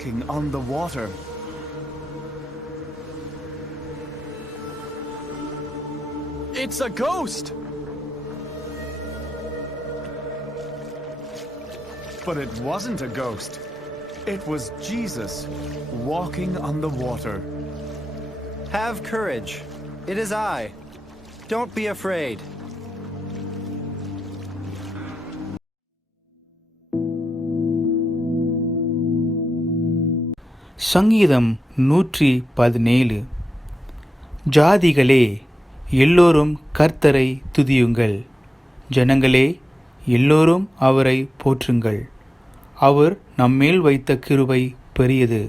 walking on the water. It's a ghost! But it wasn't a ghost. It was Jesus walking on the water. Have courage. It is I. Don't be afraid. சங்கீதம் 117. ஜாதிகளே, எல்லோரும் கர்த்தரை துதியுங்கள். ஜனங்களே, எல்லோரும் அவரை போற்றுங்கள். அவர் நம்மேல் வைத்த கிருபை பெரியது.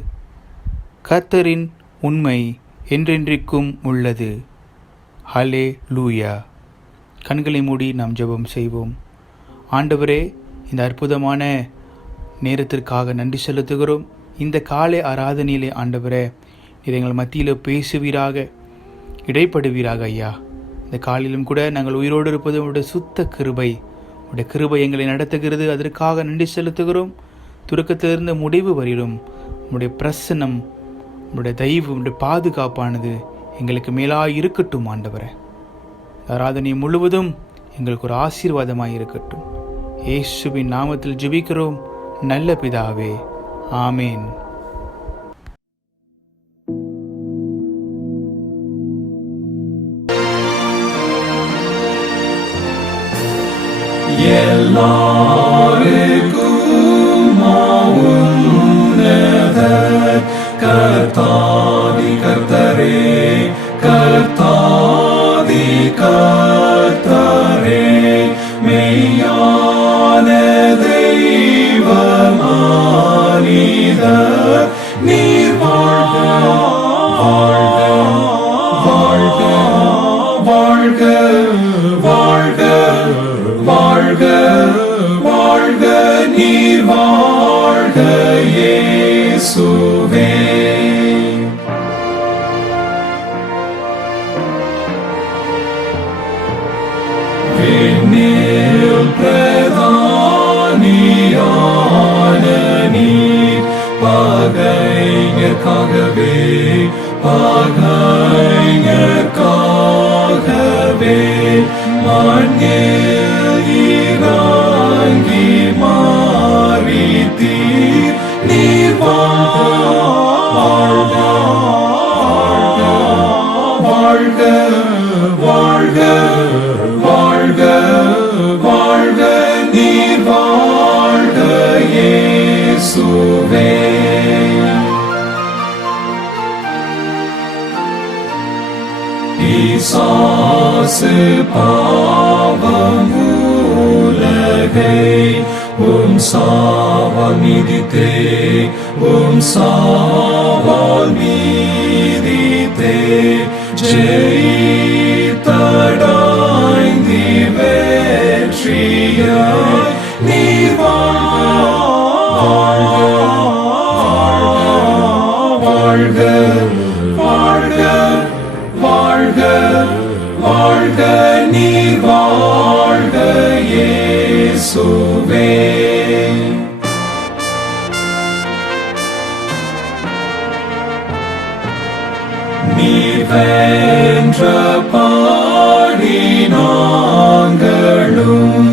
கர்த்தரின் உண்மை என்றென்றைக்கும் உள்ளது. ஹலே லூயா. கண்களை மூடி நாம் ஜெபம் செய்வோம். ஆண்டவரே, இந்த அற்புதமான நேரத்திற்காக நன்றி செலுத்துகிறோம். இந்த காலை ஆராதனையிலே ஆண்டவரே, இதை எங்கள் மத்தியில் பேசுவீராக, இடைப்படுவீராக ஐயா. இந்த காலையிலும் கூட நாங்கள் உயிரோடு இருப்பது உங்களுடைய சுத்த கிருபை. உடைய கிருபை எங்களை நடத்துகிறது. அதற்காக நன்றி செலுத்துகிறோம். துவக்கத்திலிருந்து முடிவு வரையிலும் உங்களுடைய பிரசன்னம், உங்களுடைய தயவு, உங்களுடைய பாதுகாப்பானது எங்களுக்கு மேலாக இருக்கட்டும் ஆண்டவரே. ஆராதனை முழுவதும் எங்களுக்கு ஒரு ஆசீர்வாதமாக இருக்கட்டும். இயேசுவின் நாமத்தில் ஜெபிக்கிறோம் நல்ல பிதாவே, ஆமேன். கர்த்தாதி கர்த்தரே, கர்த்தாதி கர்த்தரே, மெய்யான தெய்வமானிதர் நீர் வாழ்க, வாழ்க, வாழ்க, வாழ்க, வாழ்க, வாழ்க, நீர் வாழ்க இயேசுவே. விண்ணில் பிரதானியான நீர் பகைஞர்க்காகவே, பகைஞர்க்காகவே மண்ணில் இறங்கி மாறித்தீர். நீர் வாழ்க, வாழ்க, வாழ்க, வாழ்க, வாழ்க, நீர் வாழ்க இயேசுவே. பிசாசு பாவம் உலகை சாவால் மீதித்தே, சாவால் மீதித்தே, ஜெயித்தடைந்தி வெற்றியாய் நீர் வாழ்க, வாழ்க, வாழ்க, வாழ்க, வாழ்க, நீர் வாழ்க இயேசுவே. நீர் வென்ற பாடி நாங்களும்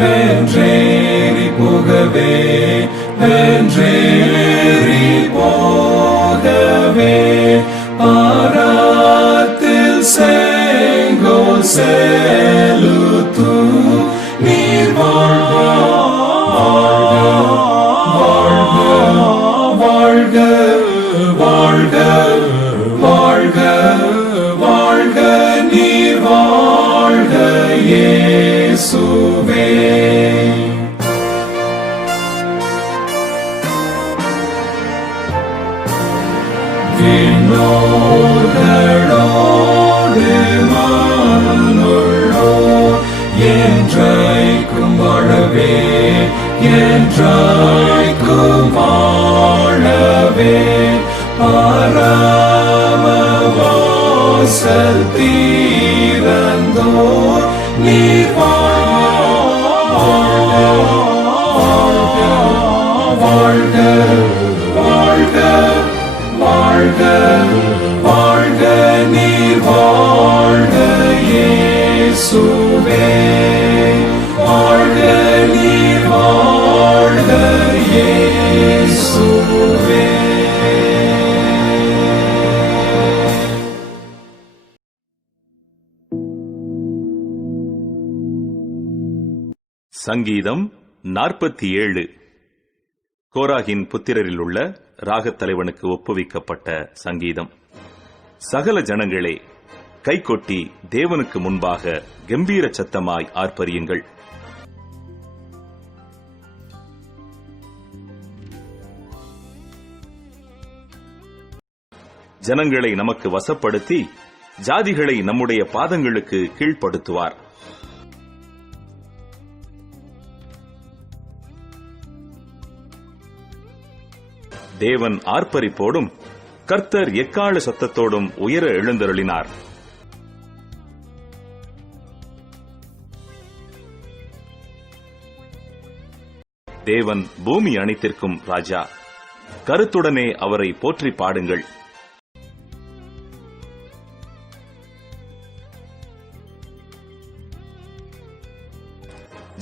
வென்றேறி போகவே, வென்றேறி போகவே, பாரத்தில் செங்கோல் செலுத்தும் நீர் வாழ்க, வாழ்க, வாழ்க, வாழ்க, வாழ்க, வாழ்க, நீர் வாழ்க இயேசுவே. விண்ணோர்களோடு மண்ணுள்ளோர் என்றைக்கும் வாழவே, என்றைக்கும் வாழவே, பரமவாசல் தீரந்தோர் நீர் வாழ்க, வாழ்க, வாழ்க, வாழ்க வாழ்க நீர் வாழ்க இயேசுவே வாழ்க நீர் வாழ்க இயேசுவே. சங்கீதம் 47. கோராகின் புத்திரரில் உள்ள ராகத் தலைவனுக்கு ஒப்புவிக்கப்பட்ட சங்கீதம். சகல ஜனங்களே, கைகொட்டி தேவனுக்கு முன்பாக கம்பீர சத்தமாய் ஆர்ப்பரியுங்கள். ஜனங்களை நமக்கு வசப்படுத்தி ஜாதிகளை நம்முடைய பாதங்களுக்கு கீழ்ப்படுத்துவார். தேவன் ஆர்ப்பரிப்போடும் கர்த்தர் எக்காள சத்தத்தோடும் உயர எழுந்தருளினார். தேவன் பூமி அனைத்திற்கும் ராஜா. கருத்துடனே அவரை போற்றி பாடுங்கள்.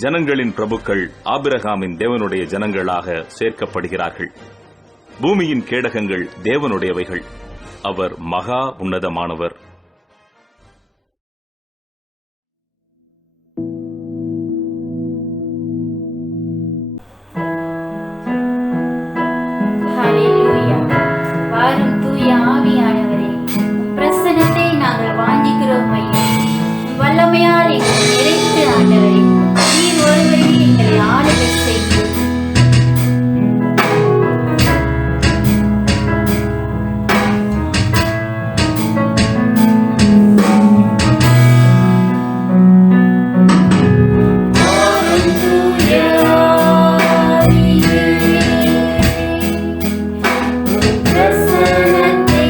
ஜனங்களின் பிரபுக்கள் ஆபிரகாமின் தேவனுடைய ஜனங்களாக சேர்க்கப்படுகிறார்கள். பூமியின் கேடகங்கள் தேவனுடையவைகள். அவர் மகா உன்னதமானவர். ஹல்லேலூயா. வாரும் தூய ஆவியானவரே, பிரசன்னத்தை நாங்கள் வாஞ்சிக்கிறோம் ஐயா. வல்லமையால் எங்களை நிறைத்து ஆண்டவரே, நீர் ஒருவரே எங்களை ஆளுகை செய்யும். பிரசன்னத்தை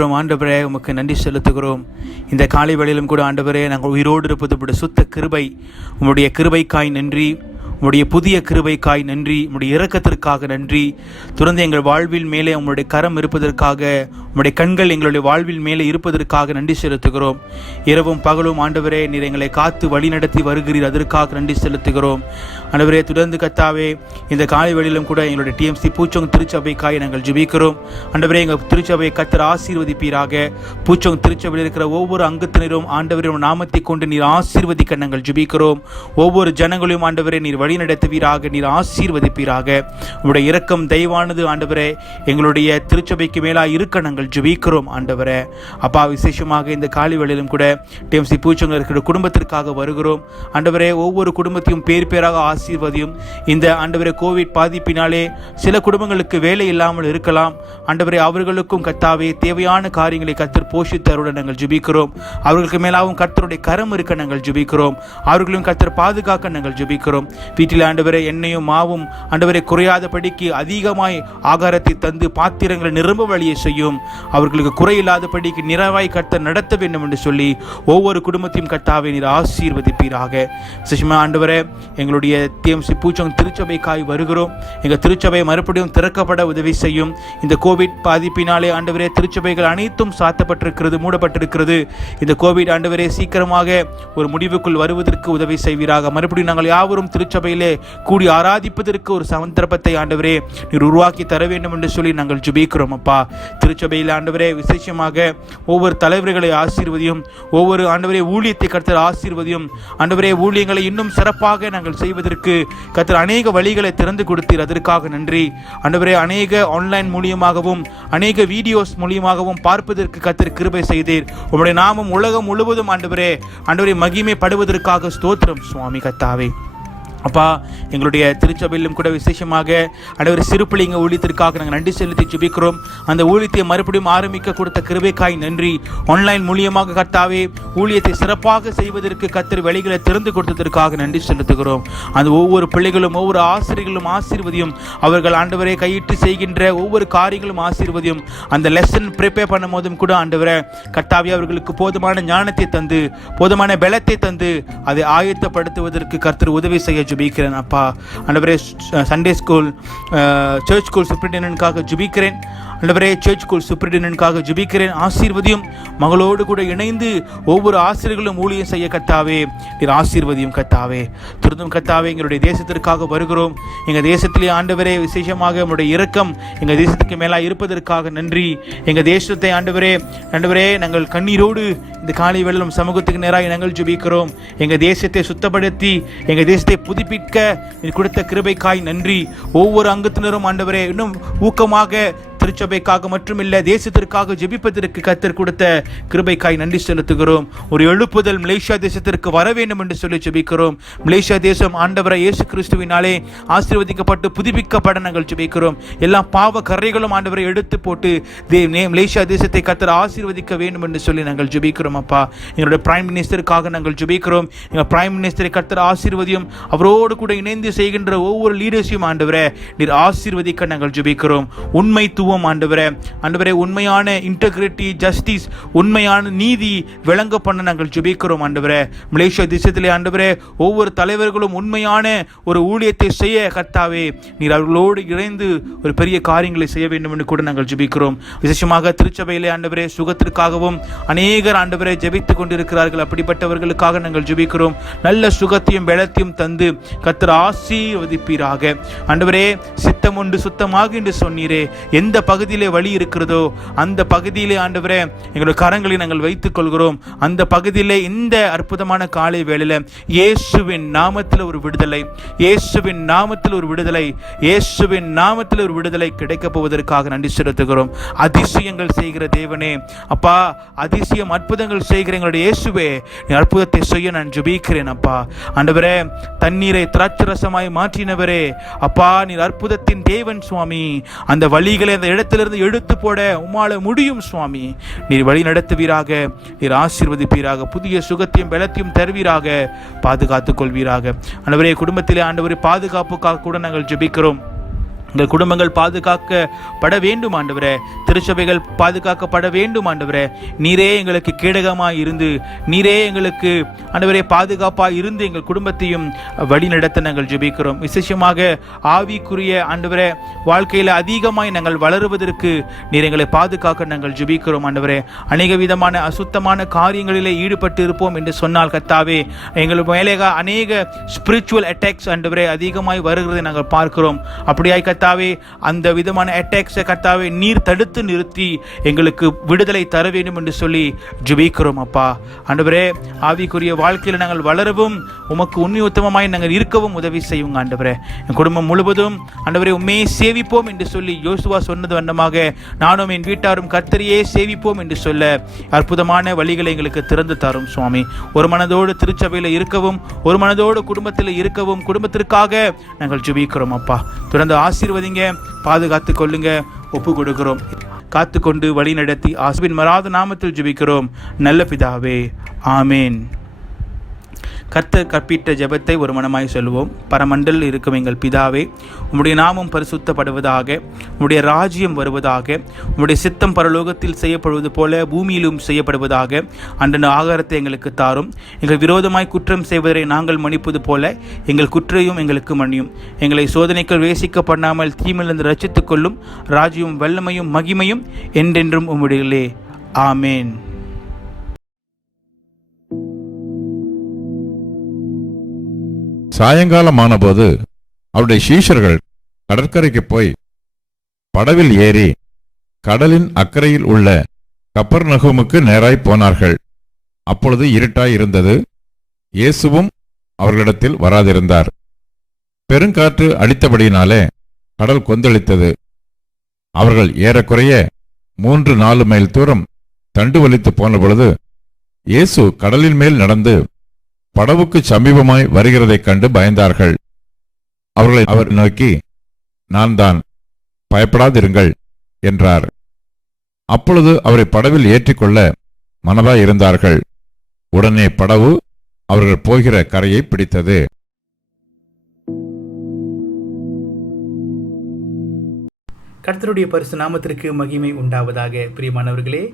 ஜெபிக்கிறோம் ஆண்டவரே, உமக்கு நன்றி செலுத்துகிறோம். இந்த காலை வேளையிலும் கூட ஆண்டவரே, நாங்கள் உயிரோடு இருப்பது உம்முடைய சுத்த கிருபை. உம்முடைய கிருபைக்காய் நன்றி, உம்முடைய புதிய கிருபைக்காய் நன்றி, உம்முடைய இரக்கத்திற்காக நன்றி. தொடர்ந்து எங்கள் வாழ்வில் மேலே உம்முடைய கரம் இருப்பதற்காக, உம்முடைய கண்கள் எங்களுடைய வாழ்வில் மேலே இருப்பதற்காக நன்றி செலுத்துகிறோம். இரவும் பகலும் ஆண்டவரே, நீர் எங்களை காத்து வழிநடத்தி வருகிறீர், அதற்காக நன்றி செலுத்துகிறோம். ஆண்டவரே, தொடர்ந்து கர்த்தாவே, இந்த காலை வேளையிலும் கூட எங்களுடைய TMC பூச்சோங் திருச்சபைக்காய் நாங்கள் ஜெபிக்கிறோம். ஆண்டவரே, எங்கள் திருச்சபையை கர்த்தர் ஆசீர்வதிப்பீராக. பூச்சோங் திருச்சபையில் இருக்கிற ஒவ்வொரு அங்கத்தினரும் ஆண்டவரே நாமத்தை கொண்டு நீர் ஆசீர்வதிக்க நாங்கள் ஜெபிக்கிறோம். ஒவ்வொரு ஜனங்களையும் ஆண்டவரே நீர் வழி நடத்துவீராக, நீர் ஆசீர்வதிப்பீராக. உங்களுடைய இரக்கம் தயவானது ஆண்டவரே எங்களுடைய திருச்சபைக்கு மேலாக இருக்க நாங்கள் ஜெபிக்கிறோம் ஆண்டவரே. அப்பா, விசேஷமாக இந்த காலை வேளையிலும் கூட TMC பூச்சோங்க இருக்கிற குடும்பத்திற்காக வருகிறோம் ஆண்டவரே. ஒவ்வொரு குடும்பத்தையும் பேர் பேராக ஆசீர்வதியும். இந்த ஆண்டவரே கோவிட் பாதிப்பினாலே சில குடும்பங்களுக்கு வேலை இல்லாமல் இருக்கலாம் ஆண்டவரே, அவர்களுக்கும் கர்த்தாவே தேவையான காரியங்களை கர்த்தர் போஷித்தருடன் நாங்கள் ஜெபிக்கிறோம். அவர்களுக்கு மேலாகவும் கர்த்தருடைய கரம் இருக்க நாங்கள் ஜெபிக்கிறோம். அவர்களும் கர்த்தர் பாதுகாக்க நாங்கள் ஜெபிக்கிறோம். வீட்டில் ஆண்டவரே எண்ணெயும் மாவும் ஆண்டவரை குறையாதபடிக்கு அதிகமாய் ஆகாரத்தை தந்து பாத்திரங்களை நிரம்ப வழியை செய்யும். அவர்களுக்கு குறையில்லாதபடிக்கு நிறைவாய் கர்த்தர் நடத்த வேண்டும் என்று சொல்லி ஒவ்வொரு குடும்பத்தையும் கர்த்தாவை நீர் ஆசீர்வதிப்பீராக. விசேஷமா ஆண்டவரே, எங்களுடைய TMC பூச்சோங் திருச்சபைக்காய் வருகிறோம். எங்கள் திருச்சபை மறுபடியும் திறக்கப்பட உதவி செய்யும். இந்த கோவிட் பாதிப்பினாலே ஆண்டவரே திருச்சபைகள் அனைத்தும் சாத்தப்பட்டிருக்கிறது, மூடப்பட்டிருக்கிறது. இந்த கோவிட் ஆண்டவரே சீக்கிரமாக ஒரு முடிவுக்குள் வருவதற்கு உதவி செய்வீராக. மறுபடியும் நாங்கள் யாவரும் திருச்சபையிலே கூடி ஆராதிப்பதற்கு ஒரு சந்தர்ப்பத்தை ஆண்டவரே நீர் உருவாக்கி தர வேண்டும் என்று சொல்லி நாங்கள் ஜெபிக்கிறோம். அப்பா, திருச்சபையில் ஆண்டவரே விசேஷமாக ஒவ்வொரு தலைவர்களை ஆசீர்வதியும். ஒவ்வொரு ஆண்டவரே ஊழியத்தை கர்த்தர் ஆசீர்வதியும். ஆண்டவரே ஊழியங்களை இன்னும் சிறப்பாக நாங்கள் செய்வதற்கு கர்த்தர் அநேக வழிகளை திறந்து கொடுத்தீர், அதற்காக நன்றி ஆண்டவரே. அநேக ஆன்லைன் மூலியமாகவும் அநேக வீடியோஸ் மூலியமாகவும் பார்ப்பதற்கு கர்த்தர் கிருபை செய்தீர். உம்முடைய நாமம் உலகம் முழுவதும் ஆண்டவரே மகிமைப்படுவதற்காக ஸ்தோத்திரம் சுவாமி கர்த்தாவே. அப்பா, எங்களுடைய திருச்சபையிலும் கூட விசேஷமாக ஆண்டவரே சிறுபிள்ளைங்க ஊழியத்திற்காக நாங்கள் நன்றி செலுத்தி ஜெபிக்கிறோம். அந்த ஊழியத்தை மறுபடியும் ஆரம்பிக்க கொடுத்த கிருபைக்காய் நன்றி. ஆன்லைன் மூலியமாக கர்த்தாவே ஊழியத்தை சிறப்பாக செய்வதற்கு கர்த்தர் வழிகளை திறந்து கொடுத்ததற்காக நன்றி செலுத்துகிறோம். அந்த ஒவ்வொரு பிள்ளைகளும் ஒவ்வொரு ஆசிரியர்களும் ஆசீர்வதியும். அவர்கள் ஆண்டவரை கையிட்டு செய்கின்ற ஒவ்வொரு காரியங்களும் ஆசீர்வதியும். அந்த லெசன் ப்ரிப்பேர் பண்ணும் போதும் கூட ஆண்டவரை கர்த்தாவே அவர்களுக்கு போதுமான ஞானத்தை தந்து போதுமான பலத்தை தந்து அதை ஆயத்தப்படுத்துவதற்கு கர்த்தர் உதவி செய்ய ஜெபிக்கிறேன். அப்பா ஆண்டவரே, சண்டே ஸ்கூல் சர்ச் ஸ்கூல் சூப்பரிண்டெண்டன்ட்காக ஜெபிக்கிறேன். ஆண்டவரே, சர்ச் ஸ்கூல் சூப்பரிண்டெண்டன்ட்காக ஜெபிக்கிறேன். ஆசீர்வதியும். மகளோடு கூட இணைந்து ஒவ்வொரு ஆசிரியர்களும் ஊழியம் செய்ய கர்த்தாவே நீர் ஆசீர்வதியும் கர்த்தாவே. திருந்தும் கர்த்தாவே, எங்களுடைய தேசத்திற்காக வருகிறோம். எங்கள் தேசத்திலே ஆண்டவரே விசேஷமாக உங்களுடைய இரக்கம் எங்கள் தேசத்துக்கு மேலாக இருப்பதற்காக நன்றி. எங்கள் தேசத்தை ஆண்டவரே நாங்கள் கண்ணீரோடு இந்த காலை வேளையிலும் சமூகத்துக்கு நேராக நாங்கள் ஜெபிக்கிறோம். எங்கள் தேசத்தை சுத்தப்படுத்தி எங்கள் தேசத்தை புதுப்பிக்க நீர் கொடுத்த கிருபைக்காய் நன்றி. ஒவ்வொரு அங்கத்தினரும் ஆண்டவரே இன்னும் ஊக்கமாக திருச்சபைக்காக மட்டுமில்லை தேசத்திற்காக ஜெபிப்பதற்கு கர்த்தர் கொடுத்த கிருபைக்காய் நன்றி செலுத்துகிறோம். ஒரு எழுப்புதல் மலேசியா தேசத்திற்கு வர வேண்டும் என்று சொல்லி ஜெபிக்கிறோம். மலேசியா தேசம் ஆண்டவரை இயேசு கிறிஸ்துவினாலே ஆசீர்வதிக்கப்பட்டு புதுப்பிக்கப்பட நாங்கள் ஜெபிக்கிறோம். எல்லா பாவ கரைகளும் ஆண்டவரை எடுத்து போட்டு மலேசியா தேசத்தை கர்த்தர் ஆசீர்வதிக்க வேண்டும் என்று சொல்லி நாங்கள் ஜெபிக்கிறோம். அப்பா, எங்களுடைய பிரைம் மினிஸ்டருக்காக நாங்கள் ஜெபிக்கிறோம். எங்கள் பிரைம் மினிஸ்டரை கர்த்தர் ஆசீர்வதியும். அவரோடு கூட இணைந்து செய்கின்ற ஒவ்வொரு லீடர்ஸையும் ஆண்டவரை நீர் ஆசீர்வதிக்க நாங்கள் ஜெபிக்கிறோம். உண்மைத்துவம் ஆண்டவரே உண்மையான இன்டெகிரிட்டி, ஜஸ்டிஸ், உண்மையான நீதி விளங்க பண்ண நாங்கள் ஜெபிக்கிறோம். ஆண்டவரே, மலேசியா தேசத்திலே ஆண்டவரே ஒவ்வொரு தலைவர்களும் உண்மையான ஒரு ஊழியத்தை செய்ய கர்த்தாவே நீர் அவர்களோடு இணைந்து ஒரு பெரிய காரியங்களை செய்ய வேண்டும் என்று கூட நாங்கள் ஜெபிக்கிறோம். விசேஷமாக திருச்சபையிலே ஆண்டவரே சுகத்திற்காகவும் அநேகர் ஆண்டவரே ஜெபித்துக் கொண்டிருக்கிறார்கள். அப்படிப்பட்டவர்களுக்காக நாங்கள் ஜெபிக்கிறோம். நல்ல சுகத்தையும் பலத்தையும் தந்து கர்த்தர் ஆசீர்வதிப்பீராக. ஆண்டவரே, சித்தம் உண்டு சுத்தமாக என்று சொன்னீரே. எந்த பகுதியிலே வழி இருக்கிறதோ அந்த பகுதியிலே ஆண்டவரே எங்களுடைய கரங்களை நாங்கள் வைத்துக் கொள்கிறோம். அந்த பகுதியிலே இந்த அற்புதமான காலை வேளையில இயேசுவின் நாமத்தில் ஒரு விடுதலை, இயேசுவின் நாமத்தில் ஒரு விடுதலை, இயேசுவின் நாமத்தில் ஒரு விடுதலை கிடைக்கப் போவதற்காக நன்றி செலுத்துகிறோம். அதிசயங்கள் செய்கிற தேவனே, அப்பா, அதிசயம் அற்புதங்கள் செய்கிற எங்களுடைய இயேசுவே, நீ அற்புதத்தை செய்ய நான் ஜெபிக்கிறேன். அப்பா ஆண்டவரே, தண்ணீரை திராட்சரசமாய் மாற்றினவரே, அப்பா நீர் அற்புதத்தின் தேவன் சுவாமி. அந்த வழிகளை அந்த இடத்திலிருந்து எடுத்து போட உம்மால முடியும் சுவாமி. நீர் வழி நடத்துவீராக, நீர் ஆசீர்வதிப்பீராக, புதிய சுகத்தையும் பலத்தையும் தருவீராக, பாதுகாத்துக் கொள்வீராக. ஆண்டவரே, குடும்பத்திலே ஆண்டவரே பாதுகாப்புக்காக கூட நாங்கள் ஜெபிக்கிறோம். எங்கள் குடும்பங்கள் பாதுகாக்கப்பட வேண்டும் ஆண்டவரே. திருச்சபைகள் பாதுகாக்கப்பட வேண்டும் ஆண்டவரே. நீரே எங்களுக்கு கேடகமாய் இருந்து, நீரே எங்களுக்கு ஆண்டவரே பாதுகாப்பாக இருந்து எங்கள் குடும்பத்தையும் வழி நடத்த நாங்கள் ஜெபிக்கிறோம். விசேஷமாக ஆவிக்குரிய ஆண்டவரே வாழ்க்கையில் அதிகமாய் நாங்கள் வளருவதற்கு நீர் எங்களை பாதுகாக்க நாங்கள் ஜெபிக்கிறோம் ஆண்டவரே. அநேக விதமான அசுத்தமான காரியங்களிலே ஈடுபட்டு இருப்போம் என்று சொன்னால் கர்த்தாவே, எங்கள் மேலே அநேக ஸ்பிரிச்சுவல் அட்டாக்ஸ் ஆண்டவரே அதிகமாய் வருகிறதை நாங்கள் பார்க்கிறோம். அப்படியாய் கர்த்தாவே, அந்த விதமான அட்டாக்ஸை கர்த்தாவே நீர் தடுத்து நிறுத்தி எங்களுக்கு விடுதலை தர வேண்டும் என்று சொல்லி ஜெபிக்கிறோம் அப்பா. ஆண்டவரே, ஆவிக்குரிய வாழ்க்கையில் நாங்கள் வளரவும் உமக்கு உண்மை உத்தமமாய் நாங்கள் இருக்கவும் உதவி செய்வோங்க ஆண்டவரே. என் குடும்பம் முழுவதும் ஆண்டவரே உண்மையை சேவிப்போம் என்று சொல்லி யோசுவா சொன்னது வண்ணமாக நானும் என் வீட்டாரும் கர்த்தரையே சேவிப்போம் என்று சொல்ல அற்புதமான வழிகளை எங்களுக்கு திறந்து தரும் சுவாமி. ஒரு மனதோடு திருச்சபையில் இருக்கவும், ஒரு மனதோடு குடும்பத்தில் இருக்கவும், குடும்பத்திற்காக நாங்கள் ஜெபிக்கிறோம் அப்பா. தொடர்ந்து ஆசீர்வதிங்க, பாதுகாத்து கொள்ளுங்க, ஒப்பு கொடுக்கிறோம். காத்துக்கொண்டு வழி நடத்தி ஆசுவின் மராத நாமத்தில் ஜெபிக்கிறோம் நல்ல பிதாவே, ஆமேன். கர்த்தர் கற்பித்த ஜெபத்தை ஒரு மனமாய் சொல்லுவோம். பரமண்டல் இருக்கும் எங்கள் பிதாவே, உம்முடைய நாமம் பரிசுத்தப்படுவதாக, உம்முடைய ராஜ்யம் வருவதாக, உம்முடைய சித்தம் பரலோகத்தில் செய்யப்படுவது போல பூமியிலும் செய்யப்படுவதாக. அன்றன ஆகாரத்தை எங்களுக்கு தாரும். எங்கள் விரோதமாய் குற்றம் செய்வதை நாங்கள் மன்னிப்பது போல எங்கள் குற்றையும் எங்களுக்கு மன்னியும். எங்களை சோதனைகள் வேசிக்க பண்ணாமல் தீமையிலிருந்து ரட்சித்துக் கொள்ளும். ராஜ்யம் வல்லமையும் மகிமையும் என்றென்றும் உம்முடையலே, ஆமேன். சாயங்காலமானபோது அவருடைய சீஷர்கள் கடற்கரைக்கு போய் படவில் ஏறி கடலின் அக்கறையில் உள்ள கப்பர்நகூமுக்கு நேராய் போனார்கள். அப்பொழுது இருட்டாய் இருந்தது. இயேசுவும் அவர்களிடத்தில் வராதிருந்தார். பெருங்காற்று அடித்தபடியினாலே கடல் கொந்தளித்தது. அவர்கள் ஏறக்குறைய 3-4 மைல் தூரம் தண்டு வலித்து போன பொழுது இயேசு கடலின் மேல் நடந்து படவுக்கு சமீபமாய் வருகிறதைக் கண்டு பயந்தார்கள். அவர்களை அவர் நோக்கி, நான் தான், பயப்படாதிருங்கள் என்றார். அப்பொழுது அவரை படவில் ஏற்றிக்கொள்ள மனதாயிருந்தார்கள். உடனே படவு அவர்கள் போகிற கரையை பிடித்தது. கர்த்தருடைய பரிசு நாமத்திற்கு மகிமை உண்டாவதாக. பிரியமானவர்களே,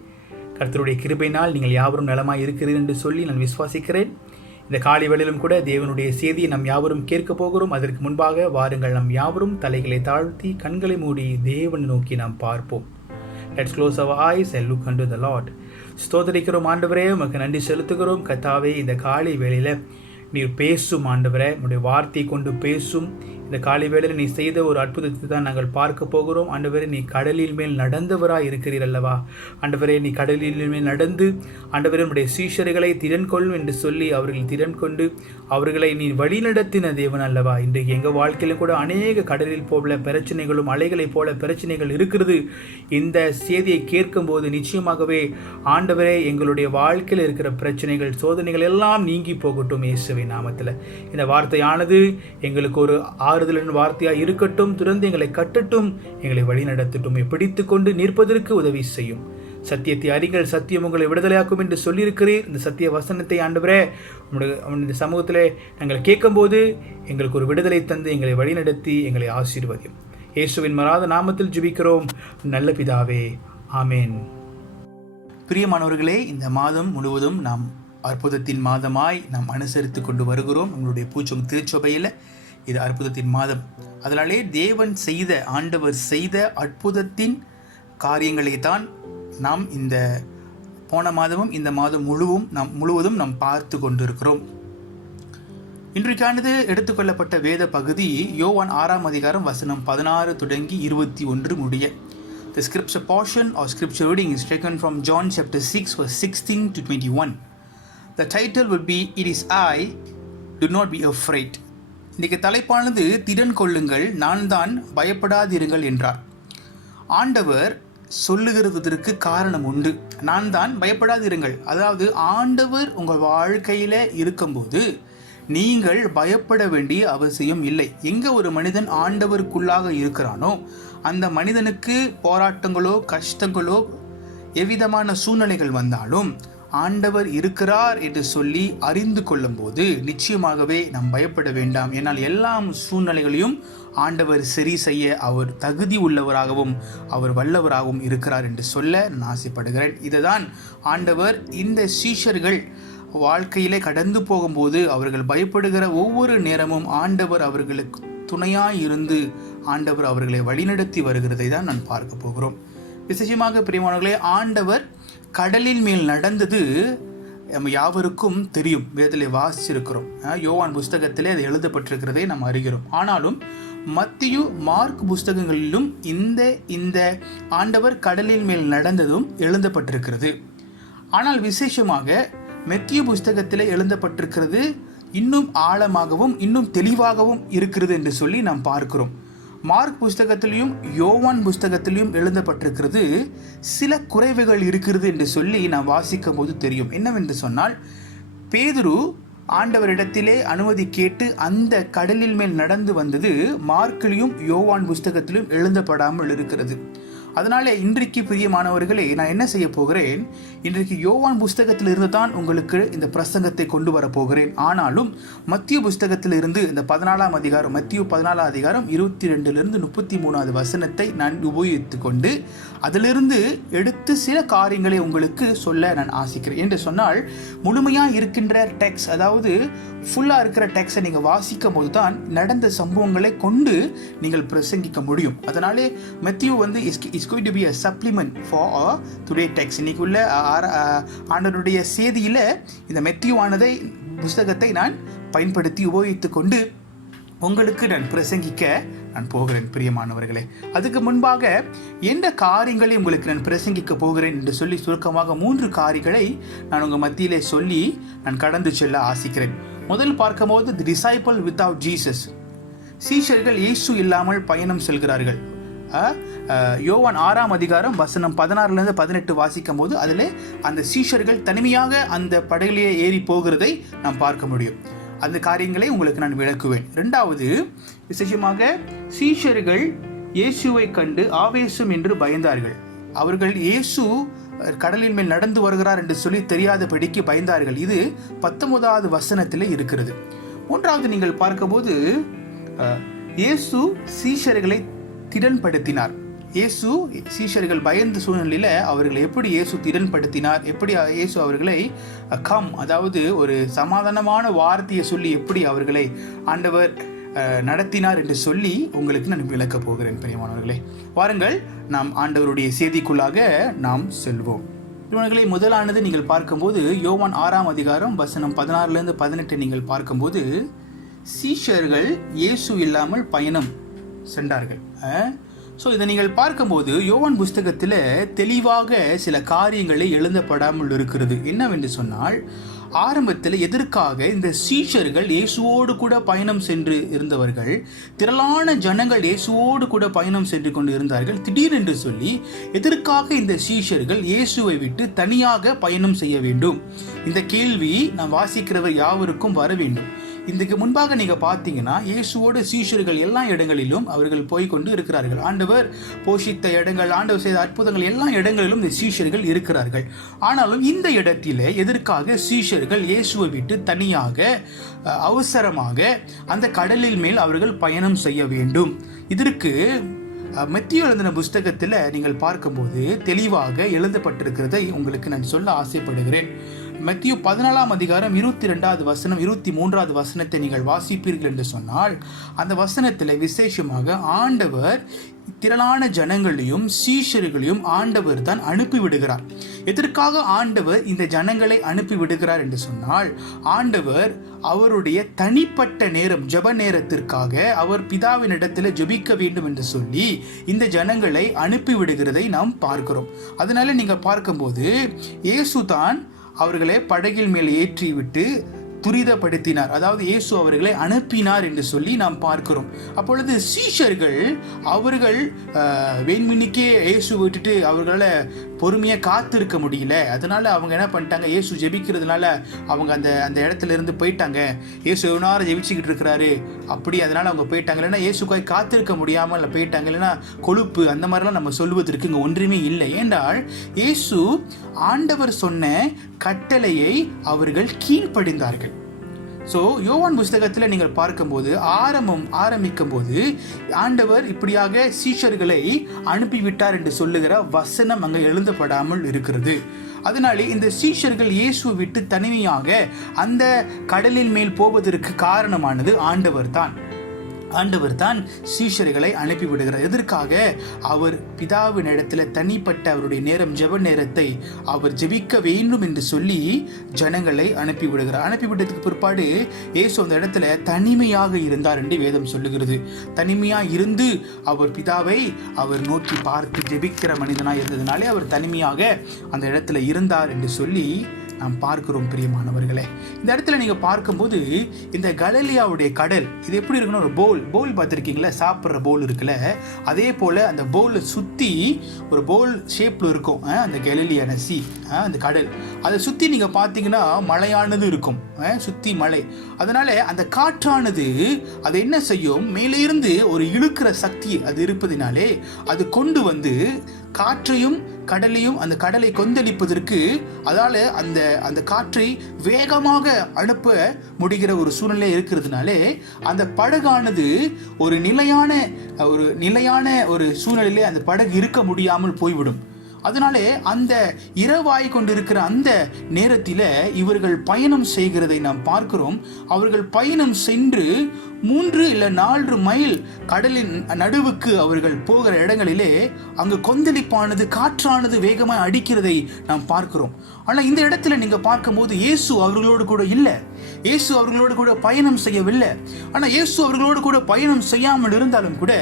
கர்த்தருடைய கிருபையினால் நீங்கள் யாவரும் நலமாய் இருக்கிறீர்கள் என்று சொல்லி நான் விசுவாசிக்கிறேன். இந்த காலை வேளையிலும் கூட தேவனுடைய செய்தியை நாம் யாவரும் கேட்க போகிறோம். அதற்கு முன்பாக வாருங்கள், நாம் யாவரும் தலைகளை தாழ்த்தி கண்களை மூடி தேவனை நோக்கி நாம் பார்ப்போம். Let's close our eyes and look unto the Lord. ஸ்தோத்திரிக்கிறோம் ஆண்டவரே, உமக்கு நன்றி செலுத்துகிறோம். கர்த்தாவே, இந்த காலை வேளையில நீர் பேசும் ஆண்டவரே, உம்முடைய வார்த்தையை கொண்டு பேசும். இந்த காலை வேளையில் நீ செய்த ஒரு அற்புதத்தை தான் நாங்கள் பார்க்க போகிறோம். ஆண்டவரே, நீ கடலில் மேல் நடந்தவராக இருக்கிறீர் அல்லவா? ஆண்டவரே, நீ கடலில் மேல் நடந்து ஆண்டவரே உம்முடைய சீஷர்களை திறன் கொள்ளும் என்று சொல்லி அவர்கள் திறன் கொண்டு அவர்களை நீ வழிநடத்தின தேவன் அல்லவா? இன்றைக்கு எங்கள் வாழ்க்கையிலும் கூட அநேக கடலில் போல பிரச்சனைகளும் அலைகளைப் போல பிரச்சனைகள் இருக்கிறது. இந்த செய்தியை கேட்கும்போது நிச்சயமாகவே ஆண்டவரே, எங்களுடைய வாழ்க்கையில் இருக்கிற பிரச்சனைகள், சோதனைகள் எல்லாம் நீங்கி போகட்டும் இயேசுவின் நாமத்தில். இந்த வார்த்தையானது எங்களுக்கு ஒரு ஆறுதலின் வார்த்தையாக இருக்கட்டும். துறந்து எங்களை கட்டட்டும், எங்களை வழி நடத்தட்டும், பிடித்து கொண்டு நிற்பதற்கு உதவி செய்யும். சத்தியத்தை அறிங்கள், சத்தியம் உங்களை விடுதலையாக்கும் என்று சொல்லியிருக்கிறீர். இந்த சத்திய வசனத்தை ஆண்டவரே இந்த சமூகத்தில் நாங்கள் கேட்கும்போது எங்களுக்கு ஒரு விடுதலை தந்து எங்களை வழிநடத்தி எங்களை ஆசீர்வதியும். இயேசுவின் மராத நாமத்தில் ஜெபிக்கிறோம் நல்ல பிதாவே, ஆமேன். பிரியமானவர்களே, இந்த மாதம் முழுவதும் நாம் அற்புதத்தின் மாதமாய் நாம் அனுசரித்து கொண்டு வருகிறோம். நம்மளுடைய பூச்சம் திருச்சபையில் இது அற்புதத்தின் மாதம். அதனாலே தேவன் செய்த, ஆண்டவர் செய்த அற்புதத்தின் காரியங்களை தான் நாம் இந்த போன மாதமும் இந்த மாதம் முழுவதும் நாம் பார்த்து கொண்டிருக்கிறோம். இன்றைக்கானது எடுத்துக்கொள்ளப்பட்ட வேத பகுதி யோவான் 6ஆம் அதிகாரம் வசனம் 16 தொடங்கி 21 முடிய. The scripture portion or scripture reading is taken from John chapter 6 verse 16 to 21. The title would be, It is I, do not be afraid. இன்றைக்கு தலைப்பானது திடன் கொள்ளுங்கள், நான் தான், பயப்படாதிருங்கள் என்றார். ஆண்டவர் சொல்லுகிறதற்கு காரணம் உண்டு. நான் தான், பயப்படாதிருங்கள். அதாவது ஆண்டவர் உங்கள் வாழ்க்கையில் இருக்கும்போது நீங்கள் பயப்பட வேண்டிய அவசியம் இல்லை. எங்கே ஒரு மனிதன் ஆண்டவருக்குள்ளாக இருக்கிறானோ அந்த மனிதனுக்கு போராட்டங்களோ கஷ்டங்களோ எவ்விதமான சூழ்நிலைகள் வந்தாலும் ஆண்டவர் இருக்கிறார் என்று சொல்லி அறிந்து கொள்ளும்போது நிச்சயமாகவே நாம் பயப்பட வேண்டாம். ஏன்னால் எல்லா சூழ்நிலைகளையும் ஆண்டவர் சரி செய்ய அவர் தகுதி உள்ளவராகவும் அவர் வல்லவராகவும் இருக்கிறார் என்று சொல்ல நான் ஆசைப்படுகிறேன். இதுதான் ஆண்டவர் இந்த சீஷர்கள் வாழ்க்கையிலே கடந்து போகும்போது அவர்கள் பயப்படுகிற ஒவ்வொரு நேரமும் ஆண்டவர் அவர்களுக்கு துணையாய் இருந்து ஆண்டவர் அவர்களை வழிநடத்தி வருகிறதை தான் நான் பார்க்க போகிறோம். விசேஷமாக பிரியமானவர்களே, ஆண்டவர் கடலின் மேல் நடந்தது நம்ம யாவருக்கும் தெரியும், வேதத்திலே வாசிச்சிருக்கிறோம். யோவான் புஸ்தகத்திலே அது எழுதப்பட்டிருக்கிறதை நாம் அறிகிறோம். ஆனாலும் மத்தியு, மார்க் புஸ்தகங்களிலும் இந்த ஆண்டவர் கடலின் மேல் நடந்ததும் எழுதப்பட்டிருக்கிறது. ஆனால் விசேஷமாக மத்திய புஸ்தகத்தில் எழுதப்பட்டிருக்கிறது இன்னும் ஆழமாகவும் இன்னும் தெளிவாகவும் இருக்கிறது என்று சொல்லி நாம் பார்க்கிறோம். மார்க் புஸ்தகத்திலையும் யோவான் புஸ்தகத்திலையும் எழுதப்பட்டிருக்கிறது சில குறைவுகள் இருக்கிறது என்று சொல்லி நாம் வாசிக்கும் போது தெரியும். என்னவென்று சொன்னால், பேதுரு ஆண்டவரிடத்திலே அனுமதி கேட்டு அந்த கடலில் மேல் நடந்து வந்தது மார்க்கிலும் யோவான் புஸ்தகத்திலும் எழுதப்படாமல் இருக்கிறது. அதனால இன்றைக்கு பிரியமானவர்களே, நான் என்ன செய்ய போகிறேன், இன்றைக்கு யோவான் புஸ்தகத்தில் இருந்து தான் உங்களுக்கு இந்த பிரசங்கத்தை கொண்டு வரப்போகிறேன். ஆனாலும் மத்திய புஸ்தகத்தில் இருந்து இந்த 14ஆம் அதிகாரம், மத்திய 14ஆம் அதிகாரம் 22 33 வசனத்தை நான் உபயோகித்து கொண்டு அதிலிருந்து எடுத்து சில காரியங்களை உங்களுக்கு சொல்ல நான் ஆசிக்கிறேன். என்று சொன்னால், முழுமையாக இருக்கின்ற டெக்ஸ்ட், அதாவது ஃபுல்லாக இருக்கிற டெக்ஸ்டை நீங்கள் வாசிக்கும் போது தான் நடந்த சம்பவங்களை கொண்டு நீங்கள் பிரசங்கிக்க முடியும். அதனாலே மத்திய is going to be a supplement for our today text. இன்னைக்கு உள்ள ஆண்டவருடைய செய்தியில இந்த மத்தியுவானதை புஸ்தகத்தை நான் பயன்படுத்தி உபயோகித்து கொண்டு உங்களுக்கு நான் பிரசங்கிக்க நான் போகிறேன் பிரியமானவர்களே. அதுக்கு முன்பாக எந்த காரியங்களை உங்களுக்கு நான் பிரசங்கிக்க போகிறேன் என்று சொல்லி சுருக்கமாக 3 காரியங்களை நான் உங்கள் மத்தியிலே சொல்லி நான் கடந்து செல்ல ஆசிக்கிறேன். முதல் பார்க்கும்போது தி டிசைபிள் வித்தவுட் ஜீசஸ். சீஷர்கள் இயேசு இல்லாமல் பயணம் செல்கிறார்கள். யோவான் 6ஆம் அதிகாரம் வசனம் 16-18 வாசிக்கும் போது அதில் அந்த சீஷர்கள் தனிமையாக அந்த படகிலேயே ஏறி போகிறதை நாம் பார்க்க முடியும். அந்த காரியங்களை உங்களுக்கு நான் விளக்குவேன். 2வது, விசேஷமாக சீஷர்கள் இயேசுவை கண்டு ஆவேசம் என்று பயந்தார்கள். அவர்கள் இயேசு கடலின் மேல் நடந்து வருகிறார் என்று சொல்லி தெரியாதபடிக்கு பயந்தார்கள். இது 19வது வசனத்தில் இருக்கிறது. 3வது, நீங்கள் பார்க்கும்போது இயேசு சீஷர்களை திடன்படுத்தினார். இயேசு சீஷர்கள் பயந்த சூழ்நிலையில் அவர்களை எப்படி இயேசு திடன்படுத்தினார், எப்படி இயேசு அவர்களை அதாவது ஒரு சமாதானமான வார்த்தையை சொல்லி எப்படி அவர்களை ஆண்டவர் நடத்தினார் என்று சொல்லி உங்களுக்கு நான் விளக்கப் போகிறேன் பிரியமானவர்களே. வாருங்கள், நாம் ஆண்டவருடைய செய்திக்குள்ளாக நாம் செல்வோம். இவர்களை முதலானது நீங்கள் பார்க்கும்போது யோவான் 6ஆம் அதிகாரம் வசனம் 16-18 நீங்கள் பார்க்கும்போது சீஷர்கள் இயேசு இல்லாமல் பயணம் சென்றார்கள். ஸோ இதை நீங்கள் பார்க்கும்போது யோவான் புஸ்தகத்தில் தெளிவாக சில காரியங்களை எழுதப்படாமல் இருக்கிறது. என்னவென்று சொன்னால், ஆரம்பத்தில் எதற்காக இந்த சீஷர்கள் இயேசுவோடு கூட பயணம் சென்று இருந்தவர்கள், திரளான ஜனங்கள் இயேசுவோடு கூட பயணம் சென்று கொண்டு இருந்தார்கள். திடீரென்று சொல்லி எதற்காக இந்த சீஷர்கள் இயேசுவை விட்டு தனியாக பயணம் செய்ய வேண்டும்? இந்த கேள்வி நாம் வாசிக்கிறவர் யாவருக்கும் வர வேண்டும். இதுக்கு முன்பாக நீங்கள் பார்த்தீங்கன்னா இயேசுவோட சீஷர்கள் எல்லா இடங்களிலும் அவர்கள் போய்கொண்டு இருக்கிறார்கள். ஆண்டவர் போஷித்த இடங்கள், ஆண்டவர் செய்த அற்புதங்கள் எல்லா இடங்களிலும் இந்த சீஷர்கள் இருக்கிறார்கள். ஆனாலும் இந்த இடத்திலே எதற்காக சீஷர்கள் இயேசுவை விட்டு தனியாக அவசரமாக அந்த கடலில் மேல் அவர்கள் பயணம் செய்ய வேண்டும்? இதற்கு மத்திய எழுதின புஸ்தகத்தில் நீங்கள் பார்க்கும்போது தெளிவாக எழுதப்பட்டிருக்கிறதை உங்களுக்கு நான் சொல்ல ஆசைப்படுகிறேன். மத்திய 14ஆம் அதிகாரம் 22வது வசனம் 23வது வசனத்தை நீங்கள் வாசிப்பீர்கள் என்று சொன்னால், அந்த வசனத்தில் விசேஷமாக ஆண்டவர் திரளான ஜனங்களையும் சீஷர்களையும் ஆண்டவர் தான் அனுப்பிவிடுகிறார். எதற்காக ஆண்டவர் இந்த ஜனங்களை அனுப்பிவிடுகிறார் என்று சொன்னால், ஆண்டவர் அவருடைய தனிப்பட்ட நேரம், ஜெப நேரத்திற்காக அவர் பிதாவின் இடத்துல ஜெபிக்க வேண்டும் என்று சொல்லி இந்த ஜனங்களை அனுப்பிவிடுகிறதை நாம் பார்க்கிறோம். அதனால நீங்க பார்க்கும்போது இயேசு தான் அவர்களை படகில் மேல் ஏற்றி விட்டு துரிதப்படுத்தினார். அதாவது இயேசு அவர்களை அனுப்பினார் என்று சொல்லி நாம் பார்க்கிறோம். அப்பொழுது சீஷர்கள் அவர்கள் வேண்மினிக்கே இயேசு விட்டுட்டு அவர்களை பொறுமையாக காத்து இருக்க முடியல. அதனால அவங்க என்ன பண்ணிட்டாங்க, இயேசு ஜெபிக்கிறதுனால அவங்க அந்த இடத்துல இருந்து போயிட்டாங்க. இயேசு எவ்வளோ ஜெபிச்சுக்கிட்டு இருக்கிறாரு அப்படி, அதனால அவங்க போயிட்டாங்க. இல்லைன்னா இயேசுக்காய் காத்திருக்க முடியாமல் போயிட்டாங்க. இல்லைன்னா கொழுப்பு அந்த மாதிரிலாம் நம்ம சொல்வதற்கு இங்கே ஒன்றுமே இல்லை. ஏனென்றால் இயேசு ஆண்டவர் சொன்ன கட்டளையை அவர்கள் கீழ்ப்படிந்தார்கள். ஸோ யோவான் புஸ்தகத்தில் நீங்கள் பார்க்கும்போது ஆரம்பிக்கும் போது ஆண்டவர் இப்படியாக சீஷர்களை அனுப்பிவிட்டார் என்று சொல்லுகிற வசனம் அங்கே எழுதப்படாமல் இருக்கிறது. அதனாலே இந்த சீஷர்கள் இயேசுவை விட்டு தனிமையாக அந்த கடலின் மேல் போவதற்கு காரணமானது ஆண்டவர் தான் சீஷர்களை அனுப்பிவிடுகிறார். எதற்காக? அவர் பிதாவின் இடத்துல தனிப்பட்ட அவருடைய நேரம், ஜெப நேரத்தை அவர் ஜெபிக்க வேண்டும் என்று சொல்லி ஜனங்களை அனுப்பிவிடுகிறார். அனுப்பிவிட்டதுக்கு பிற்பாடு இயேசு அந்த இடத்துல தனிமையாக இருந்தார் என்று வேதம் சொல்லுகிறது. தனிமையாக இருந்து அவர் பிதாவை அவர் நோக்கி பார்த்து ஜெபிக்கிற மனிதனாக இருந்ததுனாலே அவர் தனிமையாக அந்த இடத்துல இருந்தார் என்று சொல்லி நாம் பார்க்கிறோம். பிரியமானவர்களே, இந்த இடத்துல நீங்கள் பார்க்கும்போது இந்த கலிலேயாவுடைய கடல் இது எப்படி இருக்குன்னா, ஒரு போல் பார்த்துருக்கீங்களா? சாப்பிட்ற போல் இருக்குல்ல, அதே போல் அந்த போலை சுற்றி ஒரு போல் ஷேப்பில் இருக்கும் அந்த கலிலேயான சி, அந்த கடல். அதை சுற்றி நீங்கள் பார்த்தீங்கன்னா மழையானது இருக்கும், சுற்றி மழை. அதனால அந்த காற்றானது அது என்ன செய்யும், மேலே இருந்து ஒரு இழுக்கிற சக்தி அது இருப்பதினாலே அது கொண்டு வந்து காற்றையும் கடலையும் அந்த கடலை கொந்தளிப்பதற்கு, அதால அந்த காற்றை வேகமாக அனுப்ப முடிகிற ஒரு சூழ்நிலை இருக்கிறதுனாலே அந்த படகானது ஒரு நிலையான ஒரு சூழ்நிலையிலே அந்த படகு இருக்க முடியாமல் போய்விடும். அதனாலே அந்த இரவாய் கொண்டிருக்கிற அந்த நேரத்தில் இவர்கள் பயணம் செய்கிறதை நாம் பார்க்கிறோம். அவர்கள் பயணம் சென்று 3 இல்லை 4 மைல் கடலின் நடுவுக்கு அவர்கள் போகிற இடங்களிலே அங்கு கொந்தளிப்பானது, காற்றானது வேகமாக அடிக்கிறதை நாம் பார்க்கிறோம். ஆனால் இந்த இடத்துல நீங்க பார்க்கும்போது இயேசு அவர்களோடு கூட இல்லை, இயேசு அவர்களோடு கூட பயணம் செய்யவில்லை. ஆனால் இயேசு அவர்களோடு கூட பயணம் செய்யாமல் இருந்தாலும் கூட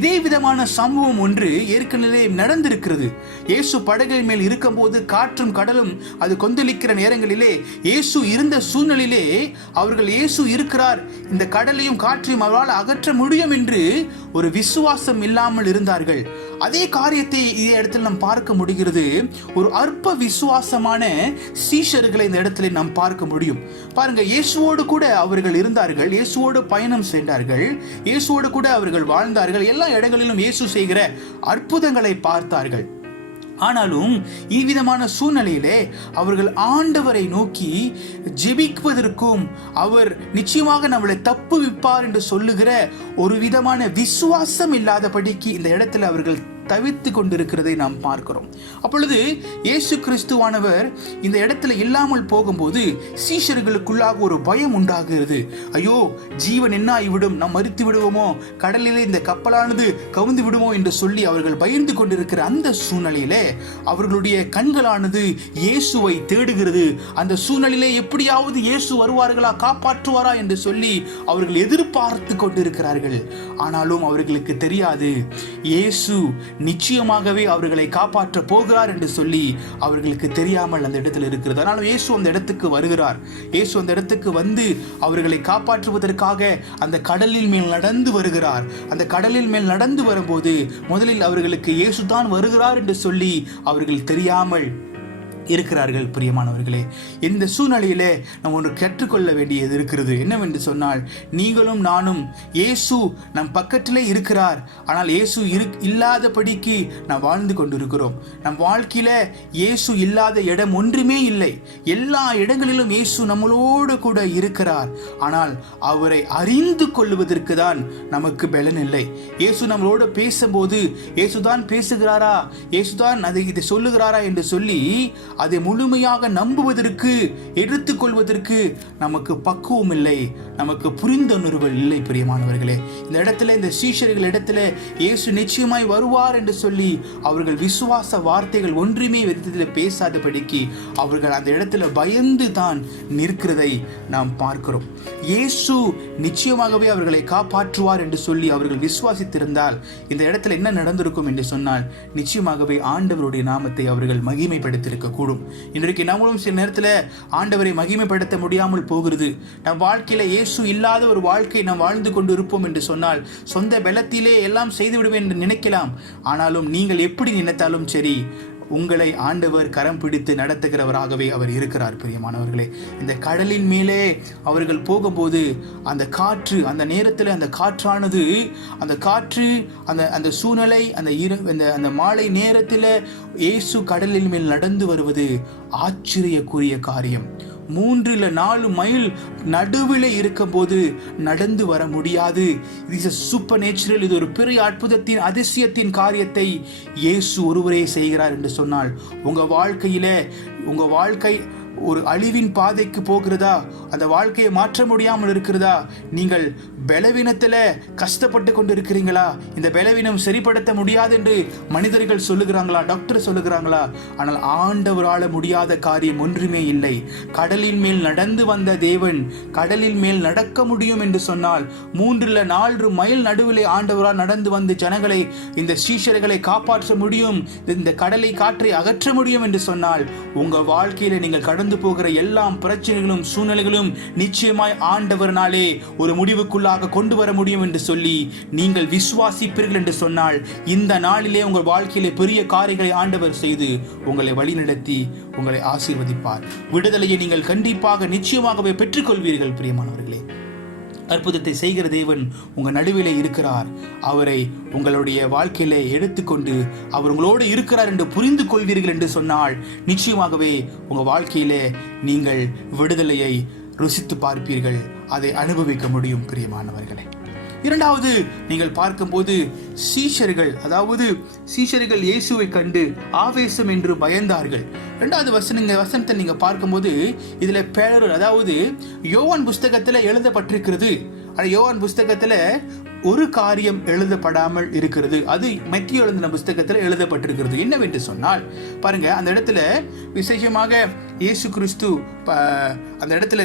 இதே விதமான சம்பவம் ஒன்று ஏற்கனவே நடந்திருக்கிறது. இயேசு படகின் மேல் இருக்கும்போது காற்றும் கடலும் அது கொந்தளிக்கிற நேரங்களிலே இயேசு இருந்த சூழ்நிலையிலே அவர்கள் இயேசு இருக்கிறார், இந்த கடலையும் காற்றையும் அவரால் அகற்ற முடியும் என்று ஒரு விசுவாசம் இல்லாமல் இருந்தார்கள். அதே காரியத்தை இதே இடத்தில் நாம் பார்க்க முடிகிறது. ஒரு அற்ப விசுவாசமான சீஷர்களை இந்த இடத்துல நாம் பார்க்க முடியும். பாருங்க, இயேசுவோடு கூட அவர்கள் இருந்தார்கள், இயேசுவோடு பயணம் செய்தார்கள், இயேசுவோடு கூட அவர்கள் வாழ்ந்தார்கள், எல்லா இடங்களிலும் இயேசு செய்கிற அற்புதங்களை பார்த்தார்கள். ஆனாலும் இவ்விதமான சூழ்நிலையிலே அவர்கள் ஆண்டவரை நோக்கி ஜெபிப்பதற்கும் அவர் நிச்சயமாக நம்மளை தப்புவிப்பார் என்று சொல்லுகிற ஒரு விதமான விசுவாசம் இல்லாதபடிக்கு இந்த இடத்துல அவர்கள் தவித்து கொண்டிருக்கிறதை நாம் பார்க்கிறோம். அப்பொழுது இயேசு கிறிஸ்துவானவர் இந்த இடத்துல இல்லாமல் போகும்போது சீஷர்களுக்குள்ளாக ஒரு பயம் உண்டாகிறது. ஐயோ, ஜீவன் என்ன ஆகிவிடும், நாம் மரித்து விடுவோமோ, கடலிலே இந்த கப்பலானது கவுந்து விடுமோ என்று சொல்லி அவர்கள் பயந்து கொண்டிருக்கிற அந்த சூழ்நிலையிலே அவர்களுடைய கண்களானது இயேசுவை தேடுகிறது. அந்த சூழ்நிலையிலே எப்படியாவது இயேசு வருவார்களா, காப்பாற்றுவாரா என்று சொல்லி அவர்கள் எதிர்பார்த்து கொண்டிருக்கிறார்கள். ஆனாலும் அவர்களுக்கு தெரியாது இயேசு நிச்சயமாகவே அவர்களை காப்பாற்ற போகிறார் என்று சொல்லி அவர்களுக்கு தெரியாமல் அந்த இடத்துல இருக்கிறது. ஆனால் இயேசு அந்த இடத்துக்கு வருகிறார். இயேசு அந்த இடத்துக்கு வந்து அவர்களை காப்பாற்றுவதற்காக அந்த கடலில் மேல் நடந்து வருகிறார். அந்த கடலில் மேல் நடந்து வரும்போது முதலில் அவர்களுக்கு இயேசுதான் வருகிறார் என்று சொல்லி அவர்கள் தெரியாமல் இருக்கிறார்கள். பிரியமானவர்களே, இந்த சூழ்நிலையிலே நாம் ஒன்று கற்றுக்கொள்ள வேண்டியது இருக்கிறது. என்னவென்று சொன்னால், நீங்களும் நானும் இயேசு நம் பக்கத்திலே இருக்கிறார், ஆனால் இயேசு இல்லாதபடிக்கு நாம் வாழ்ந்து கொண்டிருக்கிறோம். நம் வாழ்க்கையில இயேசு இல்லாத இடம் ஒன்றுமே இல்லை. எல்லா இடங்களிலும் இயேசு நம்மளோடு கூட இருக்கிறார். ஆனால் அவரை அறிந்து கொள்வதற்கு தான் நமக்கு பலன் இல்லை. இயேசு நம்மளோடு பேசும்போது இயேசுதான் பேசுகிறாரா, இயேசுதான் இதை சொல்லுகிறாரா என்று சொல்லி அதை முழுமையாக நம்புவதற்கு, எடுத்துக்கொள்வதற்கு நமக்கு பக்குவம் இல்லை, நமக்கு புரிந்துணர்வு இல்லை. பிரியமானவர்களே, இந்த இடத்துல இந்த சீஷர்கள் இடத்துல இயேசு நிச்சயமாய் வருவார் என்று சொல்லி அவர்கள் விசுவாச வார்த்தைகள் ஒன்றுமே விதத்தில் பேசாதபடிக்கு அவர்கள் அந்த இடத்துல பயந்து தான் நிற்கிறதை நாம் பார்க்கிறோம். இயேசு நிச்சயமாகவே அவர்களை காப்பாற்றுவார் என்று சொல்லி அவர்கள் விசுவாசித்திருந்தால் இந்த இடத்துல என்ன நடந்திருக்கும் என்று சொன்னால், நிச்சயமாகவே ஆண்டவருடைய நாமத்தை அவர்கள் மகிமைப்படுத்தியிருக்க கூடும். இன்றைக்கு நம்மளும் சில நேரத்தில் ஆண்டவரை மகிமைப்படுத்த முடியாமல் போகிறது. நம் வாழ்க்கையில இயேசு இல்லாத ஒரு வாழ்க்கை நாம் வாழ்ந்து கொண்டு இருப்போம் என்று சொன்னால், சொந்த பலத்திலே எல்லாம் செய்து விடுவேன் என்று நினைக்கலாம். ஆனாலும் நீங்கள் எப்படி நினைத்தாலும் சரி, உங்களை ஆண்டவர் கரம் பிடித்து நடத்துகிறவராகவே அவர் இருக்கிறார். பிரியமானவர்களே, இந்த கடலின் மேலே அவர்கள் போகும்போது அந்த காற்று, அந்த நேரத்தில் அந்த காற்றானது, அந்த காற்று, அந்த சூழ்நிலை, அந்த மாலை நேரத்தில் இயேசு கடலின் மேல் நடந்து வருவது ஆச்சரியக்குரிய காரியம். 3 இல்ல 4 மைல் நடுவில் இருக்கும் போது நடந்து வர முடியாது. இது சூப்பர் நேச்சுரல். இது ஒரு பெரிய அற்புதத்தின், அதிசயத்தின் காரியத்தை இயேசு ஒருவரே செய்கிறார் என்று சொன்னால், உங்க வாழ்க்கை ஒரு அழிவின் பாதைக்கு போகிறதா? அந்த வாழ்க்கையை மாற்ற முடியாமல் இருக்கிறதா? நீங்கள் பலவீனத்தில் கஷ்டப்பட்டு கொண்டு இருக்கிறீங்களா? இந்த பலவீனம் சரிப்படுத்த முடியாது என்று மனிதர்கள் சொல்லுகிறாங்களா? டாக்டர் சொல்லுகிறாங்களா? ஆனால் ஆண்டவரால் முடியாத காரியம் ஒன்றுமே இல்லை. கடலின் மேல் நடந்து வந்த தேவன் கடலில் மேல் நடக்க முடியும் என்று சொன்னால், 3 இல்ல 4 மைல் நடுவிலே ஆண்டவரால் நடந்து வந்து ஜனங்களை, இந்த சீஷர்களை காப்பாற்ற முடியும், இந்த கடலை காற்றை அகற்ற முடியும் என்று சொன்னால், உங்க வாழ்க்கையில நீங்கள் கடந்து போகிற எல்லா பிரச்சனைகளும் சூழ்நிலைகளும் நிச்சயமாய் ஆண்டவர்னாலே ஒரு முடிவுக்குள்ளாக கொண்டு வர முடியும் என்று சொல்லி நீங்கள் விசுவாசிப்பீர்கள் என்று சொன்னால், இந்த நாளிலே உங்கள் வாழ்க்கையிலே பெரிய காரியங்களை ஆண்டவர் செய்து உங்களை வழிநடத்தி உங்களை ஆசீர்வதிப்பார். விடுதலையை நீங்கள் கண்டிப்பாக நிச்சயமாகவே பெற்றுக்கொள்வீர்கள். பிரியமானவர்களே, அற்புதத்தை செய்கிற தேவன் உங்கள் நடுவிலே இருக்கிறார். அவரை உங்களுடைய வாழ்க்கையில எடுத்துக்கொண்டு அவர் உங்களோடு இருக்கிறார் என்று புரிந்து கொள்வீர்கள் என்று சொன்னால், நிச்சயமாகவே உங்கள் வாழ்க்கையில நீங்கள் விடுதலையை ருசித்து பார்ப்பீர்கள், அதை அனுபவிக்க முடியும். பிரியமானவர்களே, இரண்டாவது நீங்கள் பார்க்கும்போது சீஷர்கள் இயேசுவை கண்டு ஆவேசம் என்று பயந்தார்கள். இரண்டாவது வசனத்தை நீங்க பார்க்கும்போது இதுல பேரர், அதாவது யோவான் புஸ்தகத்துல எழுதப்பட்டிருக்கிறது. யோவான் புஸ்தகத்துல ஒரு காரியம் எழுதப்படாமல் இருக்கிறது. அது மத்திய எழுதின புஸ்தகத்தில் எழுதப்பட்டிருக்கிறது. என்னவென்று சொன்னால், பாருங்க, அந்த இடத்துல விசேஷமாக இயேசு கிறிஸ்து அந்த இடத்துல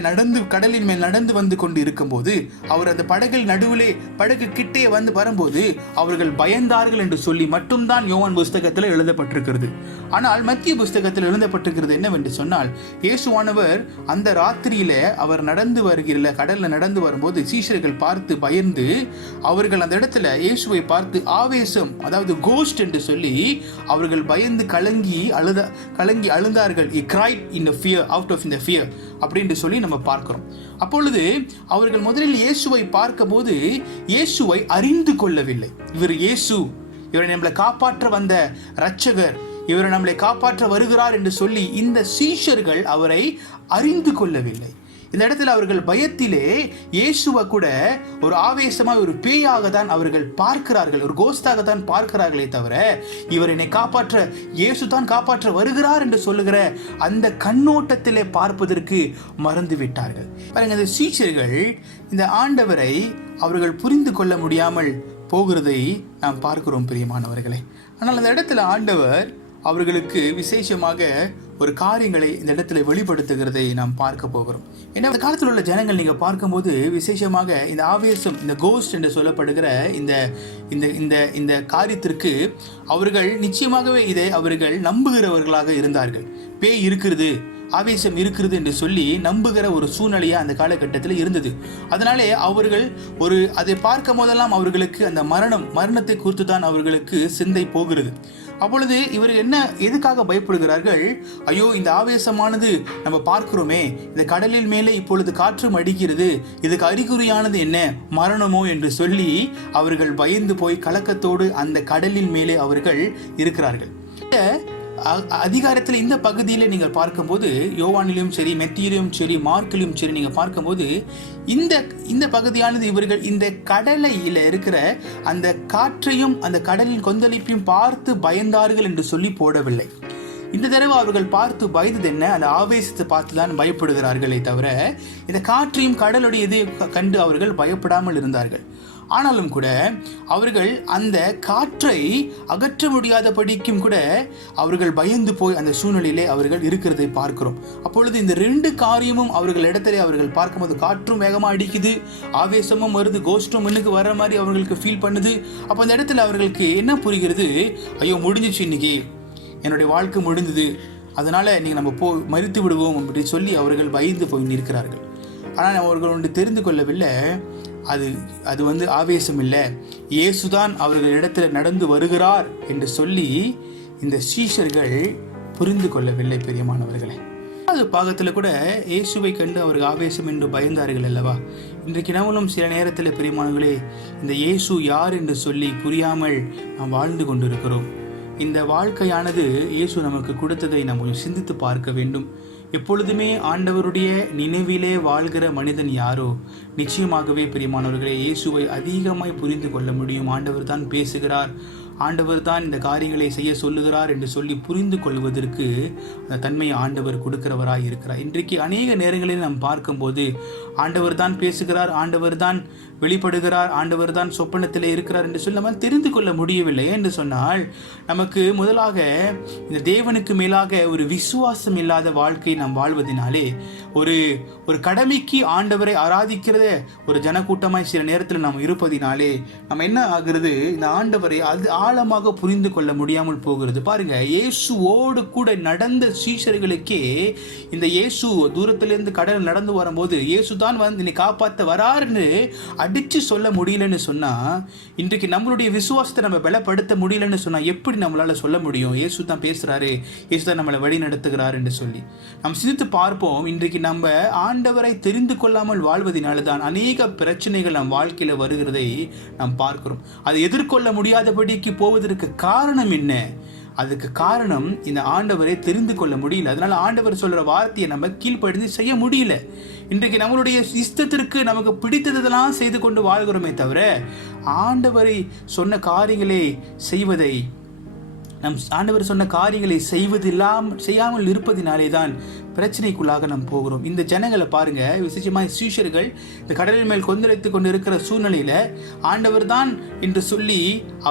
கடலின் மேல் நடந்து வந்து கொண்டு இருக்கும்போது, அவர் அந்த படகில் நடுவிலே படகு கிட்டே வரும்போது அவர்கள் பயந்தார்கள் என்று சொல்லி மட்டும்தான் யோவான் புஸ்தகத்தில் எழுதப்பட்டிருக்கிறது. ஆனால் மத்திய புஸ்தகத்தில் எழுதப்பட்டிருக்கிறது என்னவென்று சொன்னால், இயேசுவானவர் அந்த ராத்திரியில அவர் கடல்ல நடந்து வரும்போது சீஷர்கள் பார்த்து பயந்து, அவர்கள் அந்த இடத்துல இயேசுவை பார்த்து ஆவேசம், அதாவது கோஸ்ட் என்று சொல்லி அவர்கள் பயந்து கலங்கி அழுந்தார்கள். He cried in the fear, out of the fear அப்படின்னு சொல்லி நம்ம பார்க்கிறோம். அப்பொழுது அவர்கள் முதலில் இயேசுவை பார்க்கும்போது இயேசுவை அறிந்து கொள்ளவில்லை. இவரை நம்மளை காப்பாற்ற வந்த இரட்சகர், இவரை நம்மளை காப்பாற்ற வருகிறார் என்று சொல்லி இந்த சீஷர்கள் அவரை அறிந்து கொள்ளவில்லை. இந்த இடத்துல அவர்கள் பயத்திலே இயேசுவை கூட ஒரு ஆவேசமாக ஒரு பேயாக தான் அவர்கள் பார்க்கிறார்கள், ஒரு கோஸ்டாக தான் பார்க்கிறார்களே தவிர, இவர் என்னை காப்பாற்ற, இயேசு தான் காப்பாற்ற வருகிறார் என்று சொல்லுகிற அந்த கண்ணோட்டத்திலே பார்ப்பதற்கு மறந்து விட்டார்கள். பாருங்க, இந்த சீஷர்கள் இந்த ஆண்டவரை அவர்கள் புரிந்து கொள்ள முடியாமல் போகிறதை நாம் பார்க்கிறோம். பிரியமானவர்களே, ஆனால் அந்த இடத்துல ஆண்டவர் அவர்களுக்கு விசேஷமாக ஒரு காரியங்களை இந்த இடத்துல வெளிப்படுத்துகிறதை நாம் பார்க்க போகிறோம். ஏன்னா அந்த காலத்தில் உள்ள ஜனங்கள் நீங்க பார்க்கும்போது விசேஷமாக இந்த ஆவேசம், இந்த கோஸ்ட் என்று சொல்லப்படுகிற இந்த காரியத்திற்கு அவர்கள் நிச்சயமாகவே இதை அவர்கள் நம்புகிறவர்களாக இருந்தார்கள். பேய் இருக்கிறது, ஆவேசம் இருக்கிறது என்று சொல்லி நம்புகிற ஒரு சூழ்நிலையா அந்த காலகட்டத்தில் இருந்தது. அதனாலே அவர்கள் அதை பார்க்கும் போதெல்லாம் அவர்களுக்கு அந்த மரணத்தை குறித்து தான் அவர்களுக்கு சிந்தை போகிறது. அப்பொழுது இவர்கள் எதுக்காக பயப்படுகிறார்கள்? ஐயோ, இந்த ஆவேசமானது நம்ம பார்க்கிறோமே, இந்த கடலில் மேலே இப்பொழுது காற்றும் அடிக்கிறது, இதுக்கு அறிகுறியானது என்ன, மரணமோ என்று சொல்லி அவர்கள் பயந்து போய் கலக்கத்தோடு அந்த கடலின் மேலே அவர்கள் இருக்கிறார்கள். அதிகாரத்தில் இந்த பகுதியில் நீங்கள் பார்க்கும்போது, யோவானிலும் சரி, மெத்தியிலும் சரி, மார்க்கிலும் சரி, நீங்கள் பார்க்கும்போது இந்த பகுதியானது இவர்கள் இந்த கடலையில் இருக்கிற அந்த காற்றையும் அந்த கடலின் கொந்தளிப்பையும் பார்த்து பயந்தார்கள் என்று சொல்லி போடவில்லை. இந்த தடவை அவர்கள் பார்த்து பயந்தது என்ன? அந்த ஆவேசத்தை பார்த்து தான் பயப்படுகிறார்களே தவிர இந்த காற்றையும் கடலுடைய இதை கண்டு அவர்கள் பயப்படாமல் இருந்தார்கள். ஆனாலும் கூட அவர்கள் அந்த காற்றை அகற்ற முடியாதபடிக்கும் கூட அவர்கள் பயந்து போய் அந்த சூழ்நிலையிலே அவர்கள் இருக்கிறதை பார்க்கிறோம். அப்பொழுது இந்த 2 காரியமும் அவர்கள் இடத்துல அவர்கள் பார்க்கும்போது, காற்றும் வேகமாக அடிக்குது, ஆவேசமும் வருது, கோஷ்டும் முன்னுக்கு வர்ற மாதிரி அவர்களுக்கு ஃபீல் பண்ணுது. அப்போ அந்த இடத்துல அவர்களுக்கு என்ன புரிகிறது? ஐயோ, முடிஞ்சிச்சு, இன்னைக்கு என்னுடைய வாழ்க்கை முடிந்தது, அதனால நீங்கள் நம்ம மறித்து விடுவோம் அப்படின்னு சொல்லி அவர்கள் பயந்து போய் நிற்கிறார்கள். ஆனால் அவர்கள் ஒன்று தெரிந்து கொள்ளவில்லை, அது ஆவேசம் இல்லை, இயேசுதான் அவர்கள் இடத்துல நடந்து வருகிறார் என்று சொல்லி இந்த சீஷர்கள் புரிந்து கொள்ளவில்லை பிரியமானவர்களே. அது பாகத்தில் கூட இயேசுவை கண்டு அவருக்கு ஆவேசம் என்று பயந்தார்கள் அல்லவா? இன்றைக்கு நம்மளும் சில நேரத்தில் பிரியமானவர்களே இந்த இயேசு யார் என்று சொல்லி புரியாமல் நாம் வாழ்ந்து கொண்டிருக்கிறோம். இந்த வாழ்க்கையானது இயேசு நமக்கு கொடுத்ததை நாம் கொஞ்சம் சிந்தித்து பார்க்க வேண்டும். எப்பொழுதுமே ஆண்டவருடைய நினைவிலே வாழ்கிற மனிதன் யாரோ நிச்சயமாகவே பிரியமானவர்களே இயேசுவை அதிகமாய் புரிந்து கொள்ள முடியும். ஆண்டவர் தான் பேசுகிறார், ஆண்டவர் தான் இந்த காரியங்களை செய்ய சொல்லுகிறார் என்று சொல்லி புரிந்து கொள்வதற்கு அந்த தன்மையை ஆண்டவர் கொடுக்கிறவராய் இருக்கிறார். இன்றைக்கு அநேக நேரங்களில் நாம் பார்க்கும்போது ஆண்டவர் தான் பேசுகிறார், ஆண்டவர் தான் வெளிப்படுகிறார், ஆண்டவர் தான் சொப்பனத்திலே இருக்கிறார் என்று சொல்லி நம்ம தெரிந்து கொள்ள முடியவில்லை. என்று சொன்னால் நமக்கு முதலாக இந்த தேவனுக்கு மேலாக ஒரு விசுவாசம் இல்லாத வாழ்க்கை நாம் வாழ்வதனாலே ஒரு கடமைக்கு ஆண்டவரை ஆராதிக்கிறத ஒரு ஜனக்கூட்டமாய் சில நேரத்தில் நாம் இருப்பதினாலே நம்ம என்ன ஆகிறது, இந்த ஆண்டவரை அது ஆழமாக புரிந்து கொள்ள முடியாமல் போகிறது. பாருங்க, இயேசுவோடு கூட நடந்த சீஷர்களுக்கே இந்த இயேசு தூரத்திலிருந்து கடல் நடந்து வரும்போது இயேசு தான் வந்து என்னை காப்பாற்ற வராருன்னு அடிச்சு சொல்ல முடியலன்னு சொன்னா, இன்றைக்கு நம்மளுடைய விசுவாசத்தை நம்ம பலப்படுத்த முடியலன்னு சொன்னா எப்படி நம்மளால சொல்ல முடியும் இயேசு தான் பேசுறாரு, இயேசு தான் நம்மளை வழி நடத்துகிறார் என்று சொல்லி? நாம் சிந்தித்து பார்ப்போம். இன்றைக்கு நம்ம ஆண்டவரை தெரிந்து கொள்ளாமல் வாழ்வதனால்தான் அநேக பிரச்சனைகள் நம் வாழ்க்கையில வருகிறதை நாம் பார்க்கிறோம். அதை எதிர்கொள்ள முடியாதபடிக்கு போவதற்கு காரணம் என்ன? அதுக்கு காரணம் இந்த ஆண்டவரை தெரிந்து கொள்ள முடியல. அதனால ஆண்டவர் சொல்ற வார்த்தையை நம்ம கீழ்ப்படிந்து செய்ய முடியல. இன்றைக்கு நம்மளுடைய இஷ்டத்திற்கு நமக்கு பிடித்ததெல்லாம் செய்து கொண்டு வாழ்கிறோமே தவிர ஆண்டவரை சொன்ன காரியங்களை செய்வதை நம் ஆண்டவர் சொன்ன காரியங்களை செய்யாமல் இருப்பதினாலே தான் பிரச்சனைக்குள்ளாக நாம் போகிறோம். இந்த ஜனங்களை பாருங்க, விசேஷமாக சீஷர்கள் இந்த கடலின் மேல் கொந்தளித்து கொண்டு இருக்கிற சூழ்நிலையில ஆண்டவர் தான் என்று சொல்லி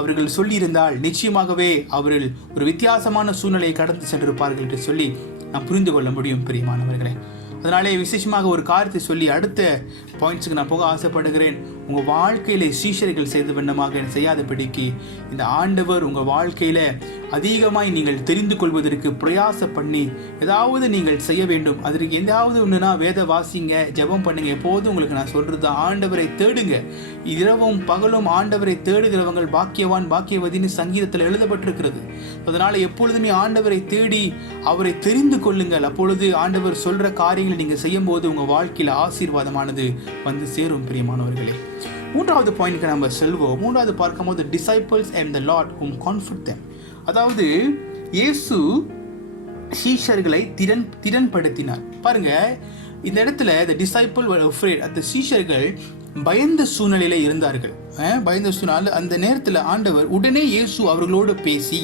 அவர்கள் சொல்லியிருந்தால் நிச்சயமாகவே அவர்கள் ஒரு வித்தியாசமான சூழ்நிலையை கடந்து சென்றிருப்பார்கள் என்று சொல்லி நாம் புரிந்து கொள்ள முடியும் பிரியமானவர்களே. அதனாலே விசேஷமாக ஒரு காரியத்தை சொல்லி அடுத்த பாயிண்ட்ஸுக்கு நான் போக ஆசைப்படுகிறேன். உங்கள் வாழ்க்கையில சீஷர்கள் செய்த வண்ணமாக செய்யாதபடிக்கு இந்த ஆண்டவர் உங்கள் வாழ்க்கையில அதிகமாய் நீங்கள் தெரிந்து கொள்வதற்கு பிரயாச பண்ணி ஏதாவது நீங்கள் செய்ய வேண்டும். அதற்கு எதாவது ஒன்றுனா வேத வாசிங்க, ஜெபம் பண்ணுங்க. எப்போதும் உங்களுக்கு நான் சொல்றது ஆண்டவரை தேடுங்க. இரவும் பகலும் ஆண்டவரை தேடுகிறவங்கள் பாக்கியவான் பாக்கியவதின்னு சங்கீதத்தில் எழுதப்பட்டிருக்கிறது. அதனால எப்பொழுதுமே ஆண்டவரை தேடி அவரை தெரிந்து கொள்ளுங்கள். அப்பொழுது ஆண்டவர் சொல்ற காரியங்களை நீங்க செய்யும் போது உங்க வாழ்க்கையில ஆசீர்வாதமானது வந்து சேரும் பிரியமானவர்களே. மூன்றாவது பாயிண்ட்க்கு நம்ம செல்வோம். மூன்றாவது பார்க்கும்போது disciples and the Lord whom comfort them. அதாவது இயேசு சீஷர்களை திறன்படுத்தினார். பாருங்க, இந்த இடத்துல the disciple were afraid. அந்த சீஷர்கள் பயந்த சூழ்நிலையில இருந்தார்கள். பயந்த சூழ்நிலை அந்த நேரத்தில் ஆண்டவர் உடனே இயேசு அவர்களோடு பேசி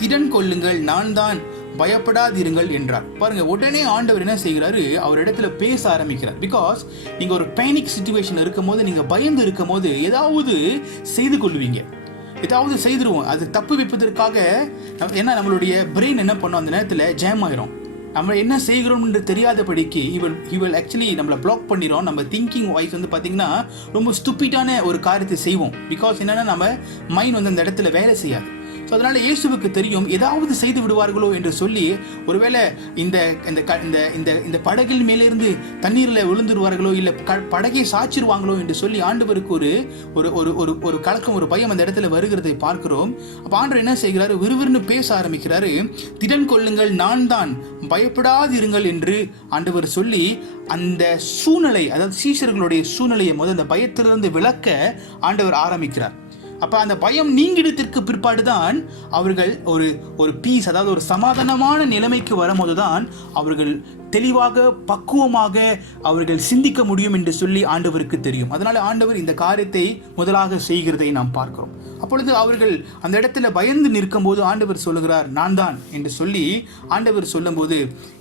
திடன் கொள்ளுங்கள், நான் தான், பயப்படாதிருங்கள் என்றார். பாருங்க, உடனே ஆண்டவர் என்ன செய்கிறாரு, அவர் இடத்துல பேச ஆரம்பிக்கிறார். பிகாஸ் நீங்க ஒரு பேனிக் சிச்சுவேஷன் இருக்கும் போது, நீங்க பயந்து இருக்கும் போது ஏதாவது செய்து கொள்வீங்க, ஏதாவது செய்திருவோம். அது தப்பு வைப்பதற்காக ஏன்னா நம்மளுடைய பிரெயின் என்ன பண்ணோம், அந்த நேரத்தில் ஜாம் ஆயிரும். நம்ம என்ன செய்கிறோம்னு தெரியாதபடிக்கு இவள் ஆக்சுவலி நம்மளை பிளாக் பண்ணிடும். நம்ம திங்கிங் வாய்ஸ் வந்து பார்த்தீங்கன்னா ரொம்ப ஸ்டூபிடான ஒரு காரியத்தை செய்வோம். பிகாஸ் என்னன்னா நம்ம மைண்ட் வந்து அந்த இடத்துல வேலை செய்யாது. ஸோ அதனால இயேசுவுக்கு தெரியும் ஏதாவது செய்து விடுவார்களோ என்று சொல்லி, ஒருவேளை இந்த இந்த படகில் மேலிருந்து தண்ணீரில் விழுந்துருவார்களோ இல்லை படகை சாச்சிருவாங்களோ என்று சொல்லி ஆண்டவருக்கு ஒரு கலக்கம், ஒரு பயம் அந்த இடத்துல வருகிறதை பார்க்கிறோம். அப்போ ஆண்டவர் என்ன செய்கிறாரு, விறுவிறுன்னு பேச ஆரம்பிக்கிறாரு. திடன் கொள்ளுங்கள், நான் தான், பயப்படாதிருங்கள் என்று ஆண்டவர் சொல்லி அந்த சூழ்நிலை, அதாவது சீஷர்களுடைய சூழ்நிலையை முதல் அந்த பயத்திலிருந்து விளக்க ஆண்டவர் ஆரம்பிக்கிறார். அப்ப அந்த பயம் நீங்கிடத்திற்கு பிற்பாடுதான் அவர்கள் ஒரு பீஸ், அதாவது ஒரு சமாதானமான நிலைமைக்கு வரும்போதுதான் அவர்கள் தெளிவாக பக்குவமாக அவர்கள் சிந்திக்க முடியும் என்று சொல்லி ஆண்டவருக்கு தெரியும். அதனால ஆண்டவர் இந்த காரியத்தை முதலாக செய்கிறதை நாம் பார்க்கிறோம். அப்பொழுது அவர்கள் அந்த இடத்துல பயந்து நிற்கும் போது ஆண்டவர் சொல்லுகிறார், நான் தான் என்று சொல்லி ஆண்டவர் சொல்லும் போது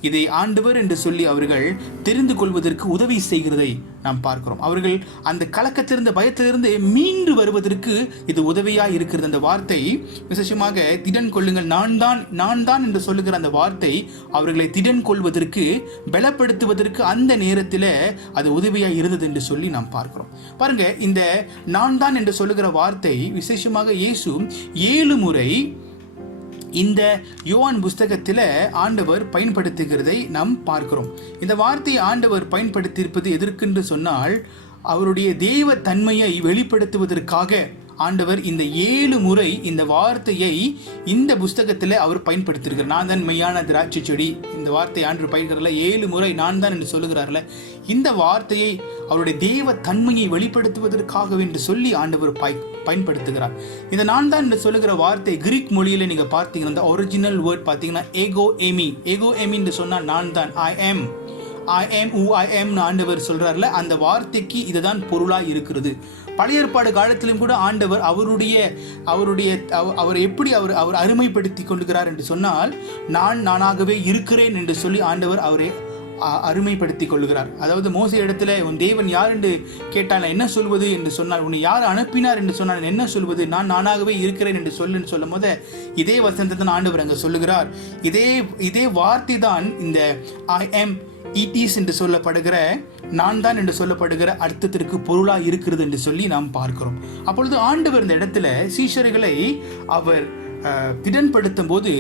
இதை ஆண்டவர் என்று சொல்லி அவர்கள் தெரிந்து கொள்வதற்கு உதவி செய்கிறதை நாம் பார்க்கிறோம். அவர்கள் அந்த கலக்கத்திலிருந்து பயத்திலிருந்து மீண்டு வருவதற்கு இது உதவியா இருக்கிறது. அந்த வார்த்தை விசேஷமாக திடன் கொள்ளுங்கள், நான் தான் என்று சொல்லுகிற அந்த வார்த்தை அவர்களை திடன் கொள்வதற்கு, பலப்படுத்துவதற்கு அந்த நேரத்தில் அது உதவியா இருந்தது என்று சொல்லி நாம் பார்க்கிறோம். பாருங்க, இந்த நான் தான் என்று சொல்லுகிற வார்த்தை விசேஷமாக இயேசு 7 முறை இந்த யோவான் புஸ்தகத்தில் ஆண்டவர் பயன்படுத்துகிறதை நாம் பார்க்கிறோம். இந்த வார்த்தையை ஆண்டவர் பயன்படுத்தியிருப்பது எதற்கென்று சொன்னால், அவருடைய தெய்வ தன்மையை வெளிப்படுத்துவதற்காக ஆண்டவர் இந்த 7 முறை இந்த வார்த்தையை இந்த புஸ்தகத்தில் அவர் பயன்படுத்தியிருக்கிறார். நான் தான் மெய்யான திராட்சை செடி, இந்த வார்த்தையை ஆண்டவர் பயன்படுத்துகிறல 7 முறை நான் தான் என்று சொல்லுகிறார்ல, இந்த வார்த்தையை அவருடைய தேவ தன்மையை வெளிப்படுத்துவதற்காக என்று சொல்லி ஆண்டவர் பயன்படுத்துகிறார். இந்த நான் தான் என்று சொல்லுகிற வார்த்தை கிரீக் மொழியில நீங்க பார்த்தீங்கன்னா ஒரிஜினல் வேர்ட் பார்த்தீங்கன்னா ஏகோ எமி. ஏகோ எமி என்று சொன்னா நான் தான், ஐ எம் ஆண்டவர் சொல்றாருல, அந்த வார்த்தைக்கு இதுதான் பொருளாய் இருக்கிறது. பழைய ஏற்பாடு காலத்திலும் கூட ஆண்டவர் அவர் எப்படி அவர் அருமைப்படுத்தி கொள்கிறார் என்று சொன்னால், நானாகவே இருக்கிறேன் என்று சொல்லி ஆண்டவர் அவரை அருமைப்படுத்திக் கொள்கிறார். அதாவது மோசே இடத்துல உன் தேவன் யார் என்று கேட்டால் என்ன சொல்வது என்று சொன்னால், உன்னை யார் அனுப்பினார் என்று சொன்னால் என்ன சொல்வது, நானாகவே இருக்கிறேன் என்று சொல்லும் போது இதே வசனத்தை ஆண்டவர் அங்க சொல்லுகிறார். இதே வார்த்தை தான் இந்த ஐ எம் இட் என்று சொல்லப்படுகிற நான் தான் என்று சொல்லப்படுகிற அர்த்தத்திற்கு பொருளா இருக்கிறது என்று சொல்லி நாம் பார்க்கிறோம். அப்பொழுது ஆண்டவர் இந்த இடத்துல சீஷர்களை அவர் திடன்படுத்தும் போது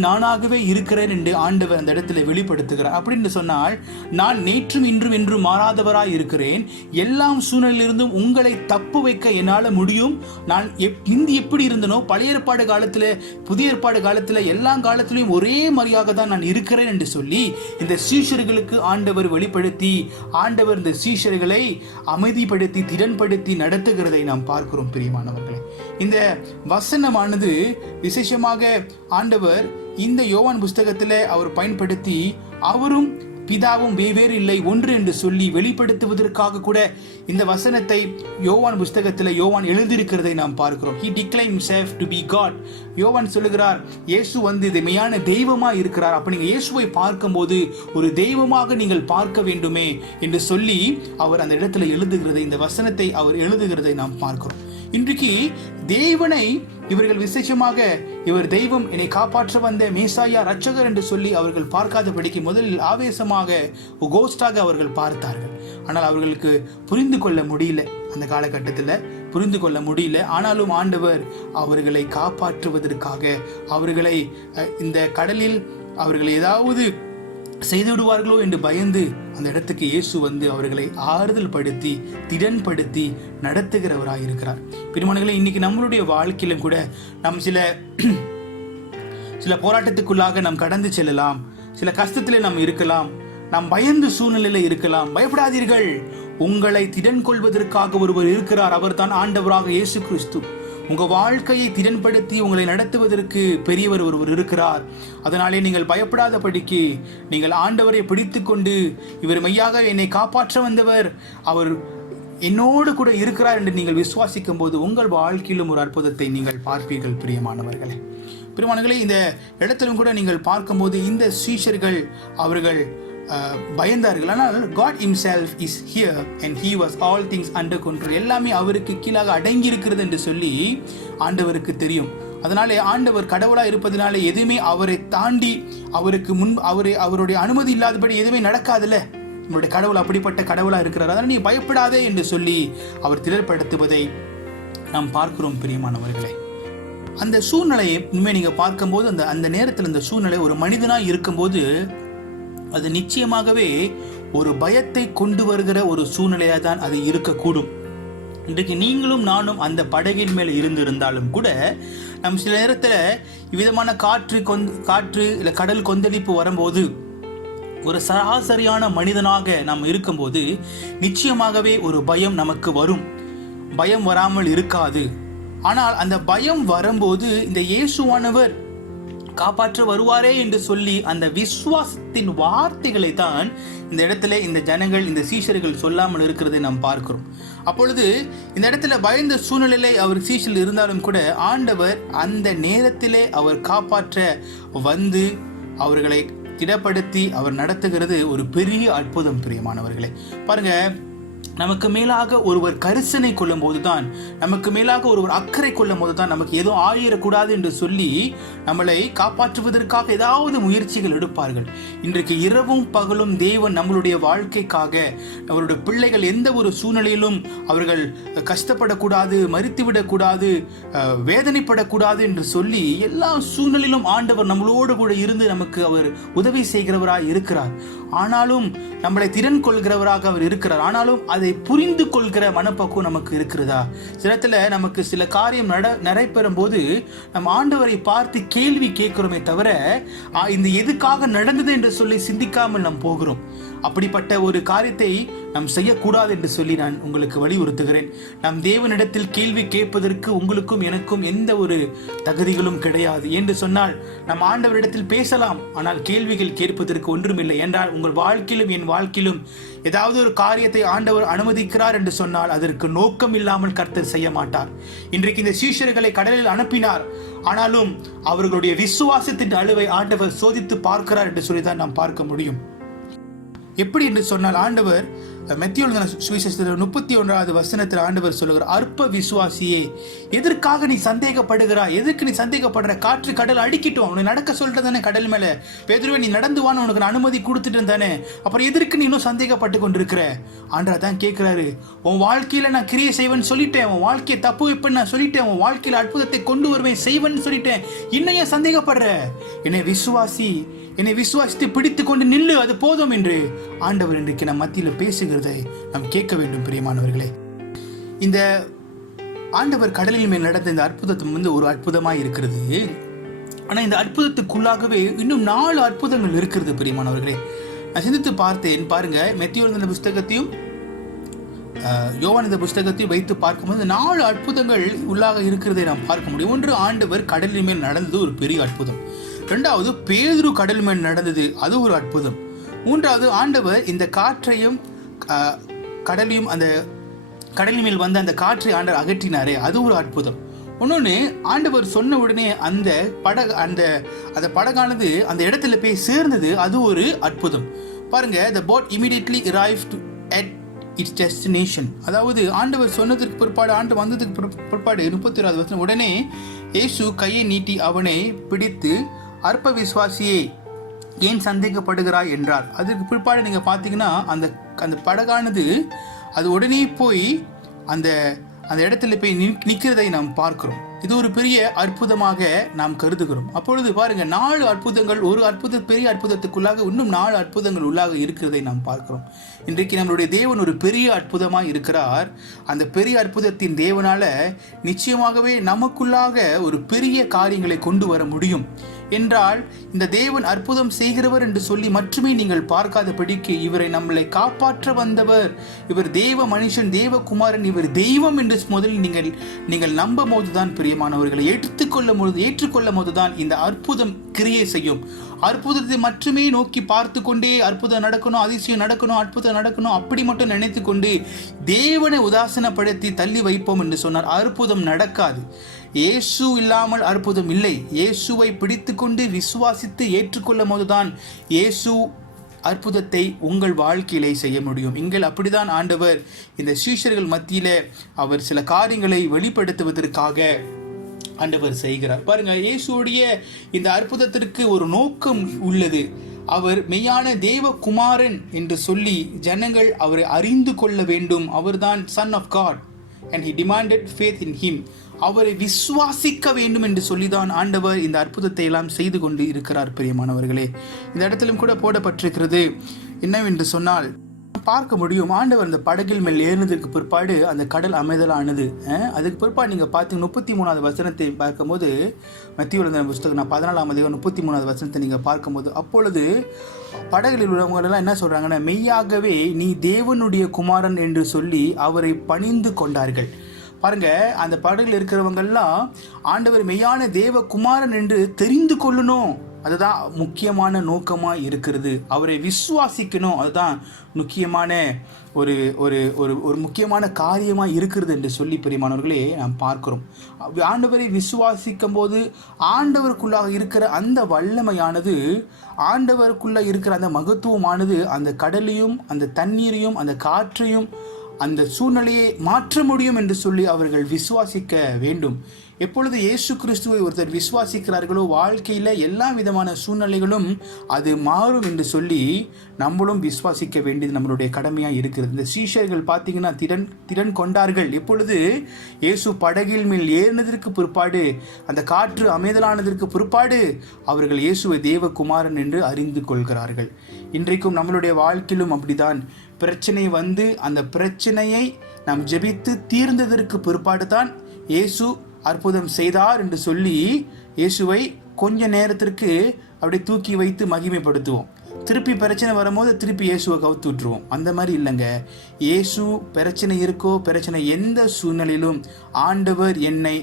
நானாகவே இருக்கிறேன் என்று ஆண்டவர் அந்த இடத்துல வெளிப்படுத்துகிறார். அப்படின்னு சொன்னால், நான் நேற்றும் இன்றும் என்றும் மாறாதவராய் இருக்கிறேன், எல்லா சூழ்நிலையிலிருந்தும் உங்களை தப்பு வைக்க என்னால் முடியும். நான் இந்தி எப்படி இருந்தனோ பழைய ஏற்பாடு காலத்தில் புதிய ஏற்பாடு காலத்தில் எல்லா காலத்திலையும் ஒரே மாதிரியாக தான் நான் இருக்கிறேன் என்று சொல்லி இந்த சீஷர்களுக்கு ஆண்டவர் வெளிப்படுத்தி ஆண்டவர் இந்த சீஷர்களை அமைதிப்படுத்தி திடன்படுத்தி நடத்துகிறதை நாம் பார்க்கிறோம். பிரியமானவர்களே, இந்த வசனமானது விசேஷமாக ஆண்டவர் இந்த யோவான் புஸ்தகத்தில் அவர் பயன்படுத்தி அவரும் பிதாவும் வெவ்வேறு இல்லை ஒன்று என்று சொல்லி வெளிப்படுத்துவதற்காக கூட இந்த வசனத்தை யோவான் புஸ்தகத்தில் யோவான் எழுதியிருக்கிறதை நாம் பார்க்கிறோம். He declared himself to be God. யோவான் சொல்லுகிறார், இயேசு இது மெய்யான தெய்வமா இருக்கிறார். அப்ப நீங்க இயேசுவை பார்க்கும்போது ஒரு தெய்வமாக நீங்கள் பார்க்க வேண்டுமே என்று சொல்லி அவர் அந்த இடத்துல எழுதுகிறதை, இந்த வசனத்தை அவர் எழுதுகிறதை நாம் பார்க்கிறோம். இன்றைக்கு தேவனை இவர்கள் விசேஷமாக இவர் தெய்வம், என்னை காப்பாற்ற வந்த மேசாயா ரட்சகர் என்று சொல்லி அவர்கள் பார்க்காதபடிக்கு முதலில் ஆவேசமாக கோஸ்டாக அவர்கள் பார்த்தார்கள். ஆனால் அவர்களுக்கு புரிந்து கொள்ள முடியல, அந்த காலகட்டத்தில் புரிந்து கொள்ள முடியல. ஆனாலும் ஆண்டவர் அவர்களை காப்பாற்றுவதற்காக அவர்களை இந்த கடலில் அவர்களை ஏதாவது செய்து விடுவார்களோ என்று பயந்து அந்த இடத்துக்கு இயேசு அவர்களை ஆறுதல் படுத்தி திடன்படுத்தி நடத்துகிறவராய் இருக்கிறார். பிரிமானங்களே, இன்னைக்கு நம்மளுடைய வாழ்க்கையிலும் கூட நாம் சில போராட்டத்துக்குள்ளாக நாம் கடந்து செல்லலாம், சில கஷ்டத்திலே நாம் இருக்கலாம், நாம் பயந்து சூழ்நிலையில இருக்கலாம். பயப்படாதீர்கள், உங்களை திடன் கொள்வதற்காக ஒருவர் இருக்கிறார். அவர் தான் ஆண்டவராக இயேசு கிறிஸ்து. உங்க வாழ்க்கையை திடன்படுத்தி உங்களை நடத்துவதற்கு பெரியவர் ஒருவர் இருக்கிறார். அதனாலே நீங்கள் பயப்படாதபடிக்கு நீங்கள் ஆண்டவரை பிடித்து கொண்டு, இவர் மெய்யாக என்னை காப்பாற்ற வந்தவர், அவர் என்னோடு கூட இருக்கிறார் என்று நீங்கள் விசுவாசிக்கும் போது உங்கள் வாழ்க்கையிலும் ஒரு அற்புதத்தை நீங்கள் பார்ப்பீர்கள். பிரியமானவர்களே, இந்த இடத்திலும் கூட நீங்கள் பார்க்கும்போது இந்த சீஷர்கள் அவர்கள் பயந்தார்கள். ஆனால் God himself is here and he was all things under control. எல்லாமே அவருக்கு கீழாக அடங்கி இருக்கிறது என்று சொல்லி ஆண்டவருக்கு தெரியும். அதனாலே ஆண்டவர் கடவுளாக இருப்பதனாலே எதுவுமே அவரை தாண்டி அவருக்கு அவருடைய அனுமதி இல்லாதபடி எதுவுமே நடக்காதுல்ல. நம்மளுடைய கடவுள் அப்படிப்பட்ட கடவுளாக இருக்கிறார். அதனால் நீ பயப்படாதே என்று சொல்லி அவர் திடப்படுத்துவதை நாம் பார்க்கிறோம். பிரியமானவர்களே, அந்த சூழ்நிலையை உண்மை நீங்க பார்க்கும்போது அந்த நேரத்தில் அந்த சூழ்நிலை ஒரு மனிதனாக இருக்கும்போது அது நிச்சயமாகவே ஒரு பயத்தை கொண்டு வருகிற ஒரு சூழ்நிலையாக தான் அது இருக்கக்கூடும். இன்றைக்கு நீங்களும் நானும் அந்த படகின் மேல் இருந்திருந்தாலும் கூட நம் சில நேரத்தில் இவ்விதமான காற்று இல்லை கடல் கொந்தளிப்பு வரும்போது ஒரு சராசரியான மனிதனாக நாம் இருக்கும்போது நிச்சயமாகவே ஒரு பயம் நமக்கு வரும். பயம் வராமல் இருக்காது. ஆனால் அந்த பயம் வரும்போது இந்த இயேசுவானவர் காப்பாற்ற வருவாரே என்று சொல்லி அந்த விசுவாசத்தின் வார்த்தைகளை தான் இந்த இடத்துல இந்த ஜனங்கள் இந்த சீஷர்கள் சொல்லாமல் இருக்கிறதை நாம் பார்க்கிறோம். அப்பொழுது இந்த இடத்துல பயந்த சூழ்நிலையிலே அவர் சீஷர்கள் இருந்தாலும் கூட ஆண்டவர் அந்த நேரத்திலே அவர் காப்பாற்ற வந்து அவர்களை திடப்படுத்தி அவர் நடத்துகிறது ஒரு பெரிய அற்புதம். பிரியமானவர்களே, பாருங்க, நமக்கு மேலாக ஒருவர் கரிசனை கொள்ளும் போதுதான், நமக்கு மேலாக ஒருவர் அக்கறை கொள்ளும் போதுதான் நமக்கு ஏதோ ஆயிடக்கூடாது என்று சொல்லி நம்மளை காப்பாற்றுவதற்காக ஏதாவது முயற்சிகள் எடுப்பார்கள். இன்றைக்கு இரவும் பகலும் தேவன் நம்மளுடைய வாழ்க்கைக்காக அவருடைய பிள்ளைகள் எந்த ஒரு சூழ்நிலையிலும் அவர்கள் கஷ்டப்படக்கூடாது, மறித்துவிடக்கூடாது, வேதனைப்படக்கூடாது என்று சொல்லி எல்லா சூழ்நிலையிலும் ஆண்டவர் நம்மளோடு கூட இருந்து நமக்கு அவர் உதவி செய்கிறவராக இருக்கிறார். ஆனாலும் நம்மளை திறன் கொள்கிறவராக அவர் இருக்கிறார். ஆனாலும் அதை அதை புரிந்து கொள்கிற மனப்பக்குவம் நமக்கு இருக்கிறதா? சிலத்துல நமக்கு சில காரியம் நடைபெறும் போது நம்ம ஆண்டவரை பார்த்து கேள்வி கேட்கிறோமே தவிர இந்த எதுக்காக நடந்தது என்று சொல்லி சிந்திக்காமல் நாம் போகிறோம். அப்படிப்பட்ட ஒரு காரியத்தை நாம் செய்யக்கூடாது என்று சொல்லி நான் உங்களுக்கு வலியுறுத்துகிறேன். நாம் தேவனிடத்தில் கேள்வி கேட்பதற்கு உங்களுக்கும் எனக்கும் எந்த ஒரு தகுதிகளும் கிடையாது என்று சொன்னால் நம் ஆண்டவரிடத்தில் பேசலாம், ஆனால் கேள்விகள் கேட்பதற்கு ஒன்றுமில்லை என்றால் உங்கள் வாழ்க்கையிலும் என் வாழ்க்கையிலும் ஏதாவது ஒரு காரியத்தை ஆண்டவர் அனுமதிக்கிறார் என்று சொன்னால் அதற்கு நோக்கம் இல்லாமல் கர்த்தர் செய்ய மாட்டார். இன்றைக்கு இந்த சீஷர்களை கடலில் அனுப்பினார், ஆனாலும் அவர்களுடைய விசுவாசத்தின் அளவை ஆண்டவர் சோதித்து பார்க்கிறார் என்று சொல்லிதான் நாம் பார்க்க முடியும். எப்படி என்று சொன்னால் ஆண்டவர் மத்தேயு சுவிசேஷத்தில் 31வது வசனத்தில் ஆண்டவர் சொல்லுகிறார், அற்ப விசுவாசியே, எதற்காக நீ சந்தேகப்படுகிறாய்? எதற்கு நீ சந்தேகப்படுற? காற்று கடல் அடிக்கட்டும், அவனை நடக்க சொல்லிட்டு தானே கடல் மேல. பேதுருவே, நீ நடந்து வான்னு உனக்கு நான் அனுமதி கொடுத்துட்டு தானே, அப்புறம் எதற்கு நீ இன்னும் சந்தேகப்பட்டு கொண்டிருக்கிற? ஆண்டவர் தான் கேட்கிறாரு, உன் வாழ்க்கையில நான் கிரியை செய்வேன்னு சொல்லிட்டேன், உன் வாழ்க்கையை தப்பு வைப்பேன்னு நான் சொல்லிட்டேன், உன் வாழ்க்கையில அற்புதத்தை கொண்டு வருவேன் செய்வேன்னு சொல்லிட்டேன், இன்னும் ஏன் சந்தேகப்படுற? என்னை விசுவாசி, என்னை விசுவாசித்து பிடித்து கொண்டு நில்லு, அது போதும் என்று ஆண்டவர் இன்றைக்கு நம் மத்தியில் பேசுகிறதை நாம் கேட்க வேண்டும். பிரியமானவர்களே, இந்த ஆண்டவர் கடலில் மேல் நடந்த இந்த அற்புதம் ஒரு அற்புதமாய் இருக்கிறது. ஆனா இந்த அற்புதத்துக்குள்ளாகவே இன்னும் 4 அற்புதங்கள் இருக்கிறது. பிரியமானவர்களே, நான் சிந்தித்து பார்த்தேன். பாருங்க, மத்தேயு எழுதின புஸ்தகத்தையும் யோவான் இந்த புஸ்தகத்தையும் வைத்து பார்க்கும்போது 4 அற்புதங்கள் உள்ளாக இருக்கிறதை நாம் பார்க்க முடியும். ஒன்று, ஆண்டவர் கடலின் மேல் நடந்தது ஒரு பெரிய அற்புதம். 2வது, பேதுரு கடல் மேல் நடந்தது, அது ஒரு அற்புதம். 3வது, ஆண்டவர் இந்த காற்றையும் கடலையும் அந்த கடலின் மேல் வந்த அந்த காற்றை ஆண்டவர் அகற்றினாரே, அது ஒரு அற்புதம். இன்னொன்று, ஆண்டவர் சொன்ன உடனே அந்த படகானது அந்த இடத்துல போய் சேர்ந்தது, அது ஒரு அற்புதம். பாருங்க, the boat immediately arrived at its destination. அதாவது ஆண்டவர் சொன்னதற்கு பிற்பாடு, ஆண்டு வந்ததுக்கு பிற்பாடு 31வது வசனம், உடனே இயேசு கையை நீட்டி அவனை பிடித்து, அற்ப விசுவாசியே, ஏன் சந்தேகப்படுகிறாய் என்றார். அதற்கு பிற்பாடு நீங்க பார்த்தீங்கன்னா அந்த படகானது அது உடனே போய் அந்த இடத்துல போய் நிற்கிறதை நாம் பார்க்கிறோம். இது ஒரு பெரிய அற்புதமாக நாம் கருதுகிறோம். அப்பொழுது பாருங்க, 4 அற்புதங்கள், ஒரு பெரிய அற்புதத்துக்குள்ளாக இன்னும் 4 அற்புதங்கள் உள்ளாக இருக்கிறதை நாம் பார்க்கிறோம். இன்றைக்கு நம்மளுடைய தேவன் ஒரு பெரிய அற்புதமாக இருக்கிறார். அந்த பெரிய அற்புதத்தின் தேவனால நிச்சயமாகவே நமக்குள்ளாக ஒரு பெரிய காரியங்களை கொண்டு வர முடியும். என்றால் இந்த தேவன் அற்புதம் செய்கிறவர் என்று சொல்லி மட்டுமே நீங்கள் பார்க்காதபடிக்கு இவரை நம்மளை காப்பாற்ற வந்தவர், இவர் தேவ மனுஷன், தேவகுமாரன், இவர் தெய்வம் என்று முதலில் நீங்கள் நம்பும் போதுதான் பிரியமானவர்களை ஏற்றுக்கொள்ளும் போதுதான் இந்த அற்புதம் கிரியை செய்யும். அற்புதத்தை மட்டுமே நோக்கி பார்த்து கொண்டே அற்புதம் நடக்கணும், அதிசயம் நடக்கணும், அற்புதம் நடக்கணும் அப்படி மட்டும் நினைத்து கொண்டு தேவனை உதாசனப்படுத்தி தள்ளி வைப்போம் என்று சொன்னார், அற்புதம் நடக்காது. இயேசு இல்லாமல் அற்புதம் இல்லை. இயேசுவை பிடித்து கொண்டு விசுவாசித்து ஏற்றுக்கொள்ளும் போதுதான் இயேசு அற்புதத்தை உங்கள் வாழ்க்கையிலே செய்ய முடியும். இங்கள் அப்படிதான் ஆண்டவர் இந்த சீஷர்கள் மத்தியில அவர் சில காரியங்களை வெளிப்படுத்துவதற்காக ஆண்டவர் செய்கிறார். பாருங்க, இயேசுடைய இந்த அற்புதத்திற்கு ஒரு நோக்கம் உள்ளது. அவர் மெய்யான தேவகுமாரன் என்று சொல்லி ஜனங்கள் அவரை அறிந்து கொள்ள வேண்டும். அவர்தான் son of God and he demanded faith in him. அவரை விசுவாசிக்க வேண்டும் என்று சொல்லிதான் ஆண்டவர் இந்த அற்புதத்தை எல்லாம் செய்து கொண்டு இருக்கிறார். பிரியமானவர்களே, இந்த இடத்திலும் கூட போடப்பட்டிருக்கிறது என்னவென்று சொன்னால், பார்க்க முடியும், ஆண்டவர் அந்த படகில் மேல் ஏறினதுக்கு பிற்பாடு அந்த கடல் அமைதலானது. அதுக்கு பிற்பாடு நீங்கள் பார்த்தீங்க 33வது வசனத்தை பார்க்கும்போது, மத்தேயு எழுதின புஸ்தகம் 14ஆம் அதிகாரம் 33வது வசனத்தை நீங்கள் பார்க்கும்போது, அப்பொழுது படகில் உள்ளவங்களெல்லாம் என்ன சொல்கிறாங்கன்னா, மெய்யாகவே நீ தேவனுடைய குமாரன் என்று சொல்லி அவரை பணிந்து கொண்டார்கள். பாருங்க, அந்த படகில் இருக்கிறவங்கெல்லாம் ஆண்டவர் மெய்யான தேவகுமாரன் என்று தெரிந்து கொள்ளணும், அதுதான் முக்கியமான நோக்கமாக இருக்கிறது. அவரை விசுவாசிக்கணும், அதுதான் முக்கியமான ஒரு ஒரு ஒரு ஒரு முக்கியமான காரியமாக இருக்கிறது என்று சொல்லி பிரியமானவர்களே நாம் பார்க்கிறோம். ஆண்டவரை விசுவாசிக்கும் போது ஆண்டவருக்குள்ளாக இருக்கிற அந்த வல்லமையானது, ஆண்டவருக்குள்ள இருக்கிற அந்த மகத்துவமானது அந்த கடலையும் அந்த தண்ணீரையும் அந்த காற்றையும் அந்த சூழ்நிலையை மாற்ற முடியும் என்று சொல்லி அவர்கள் விசுவாசிக்க வேண்டும். எப்பொழுது இயேசு கிறிஸ்துவை ஒருத்தர் விசுவாசிக்கிறார்களோ வாழ்க்கையில் எல்லா விதமான சூழ்நிலைகளும் அது மாறும் என்று சொல்லி நம்மளும் விசுவாசிக்க வேண்டியது நம்மளுடைய கடமையாக இருக்கிறது. இந்த சீஷர்கள் பார்த்தீங்கன்னா திறன் கொண்டார்கள். எப்பொழுது இயேசு படகில் மேல் ஏறினதற்கு பிற்பாடு, அந்த காற்று அமைதலானதற்கு பிற்பாடு அவர்கள் இயேசுவை தேவகுமாரன் என்று அறிந்து கொள்கிறார்கள். இன்றைக்கும் நம்மளுடைய வாழ்க்கையிலும் அப்படிதான் பிரச்சனை வந்து அந்த பிரச்சனையை நாம் ஜெபித்து தீர்ந்ததற்கு பிற்பாடு தான் இயேசு அற்புதம் செய்தார் என்று சொல்லி இயேசுவை கொஞ்ச நேரத்திற்கு அப்படி தூக்கி வைத்து மகிமைப்படுத்துவோம். திருப்பி பிரச்சனை வரும்போது திருப்பி இயேசுவை கவுத்து விட்டுருவோம். அந்த மாதிரி இல்லைங்க. இயேசு பிரச்சனை இருக்கோ பிரச்சனை எந்த சூழ்நிலையிலும் ஆண்டவர் என்னை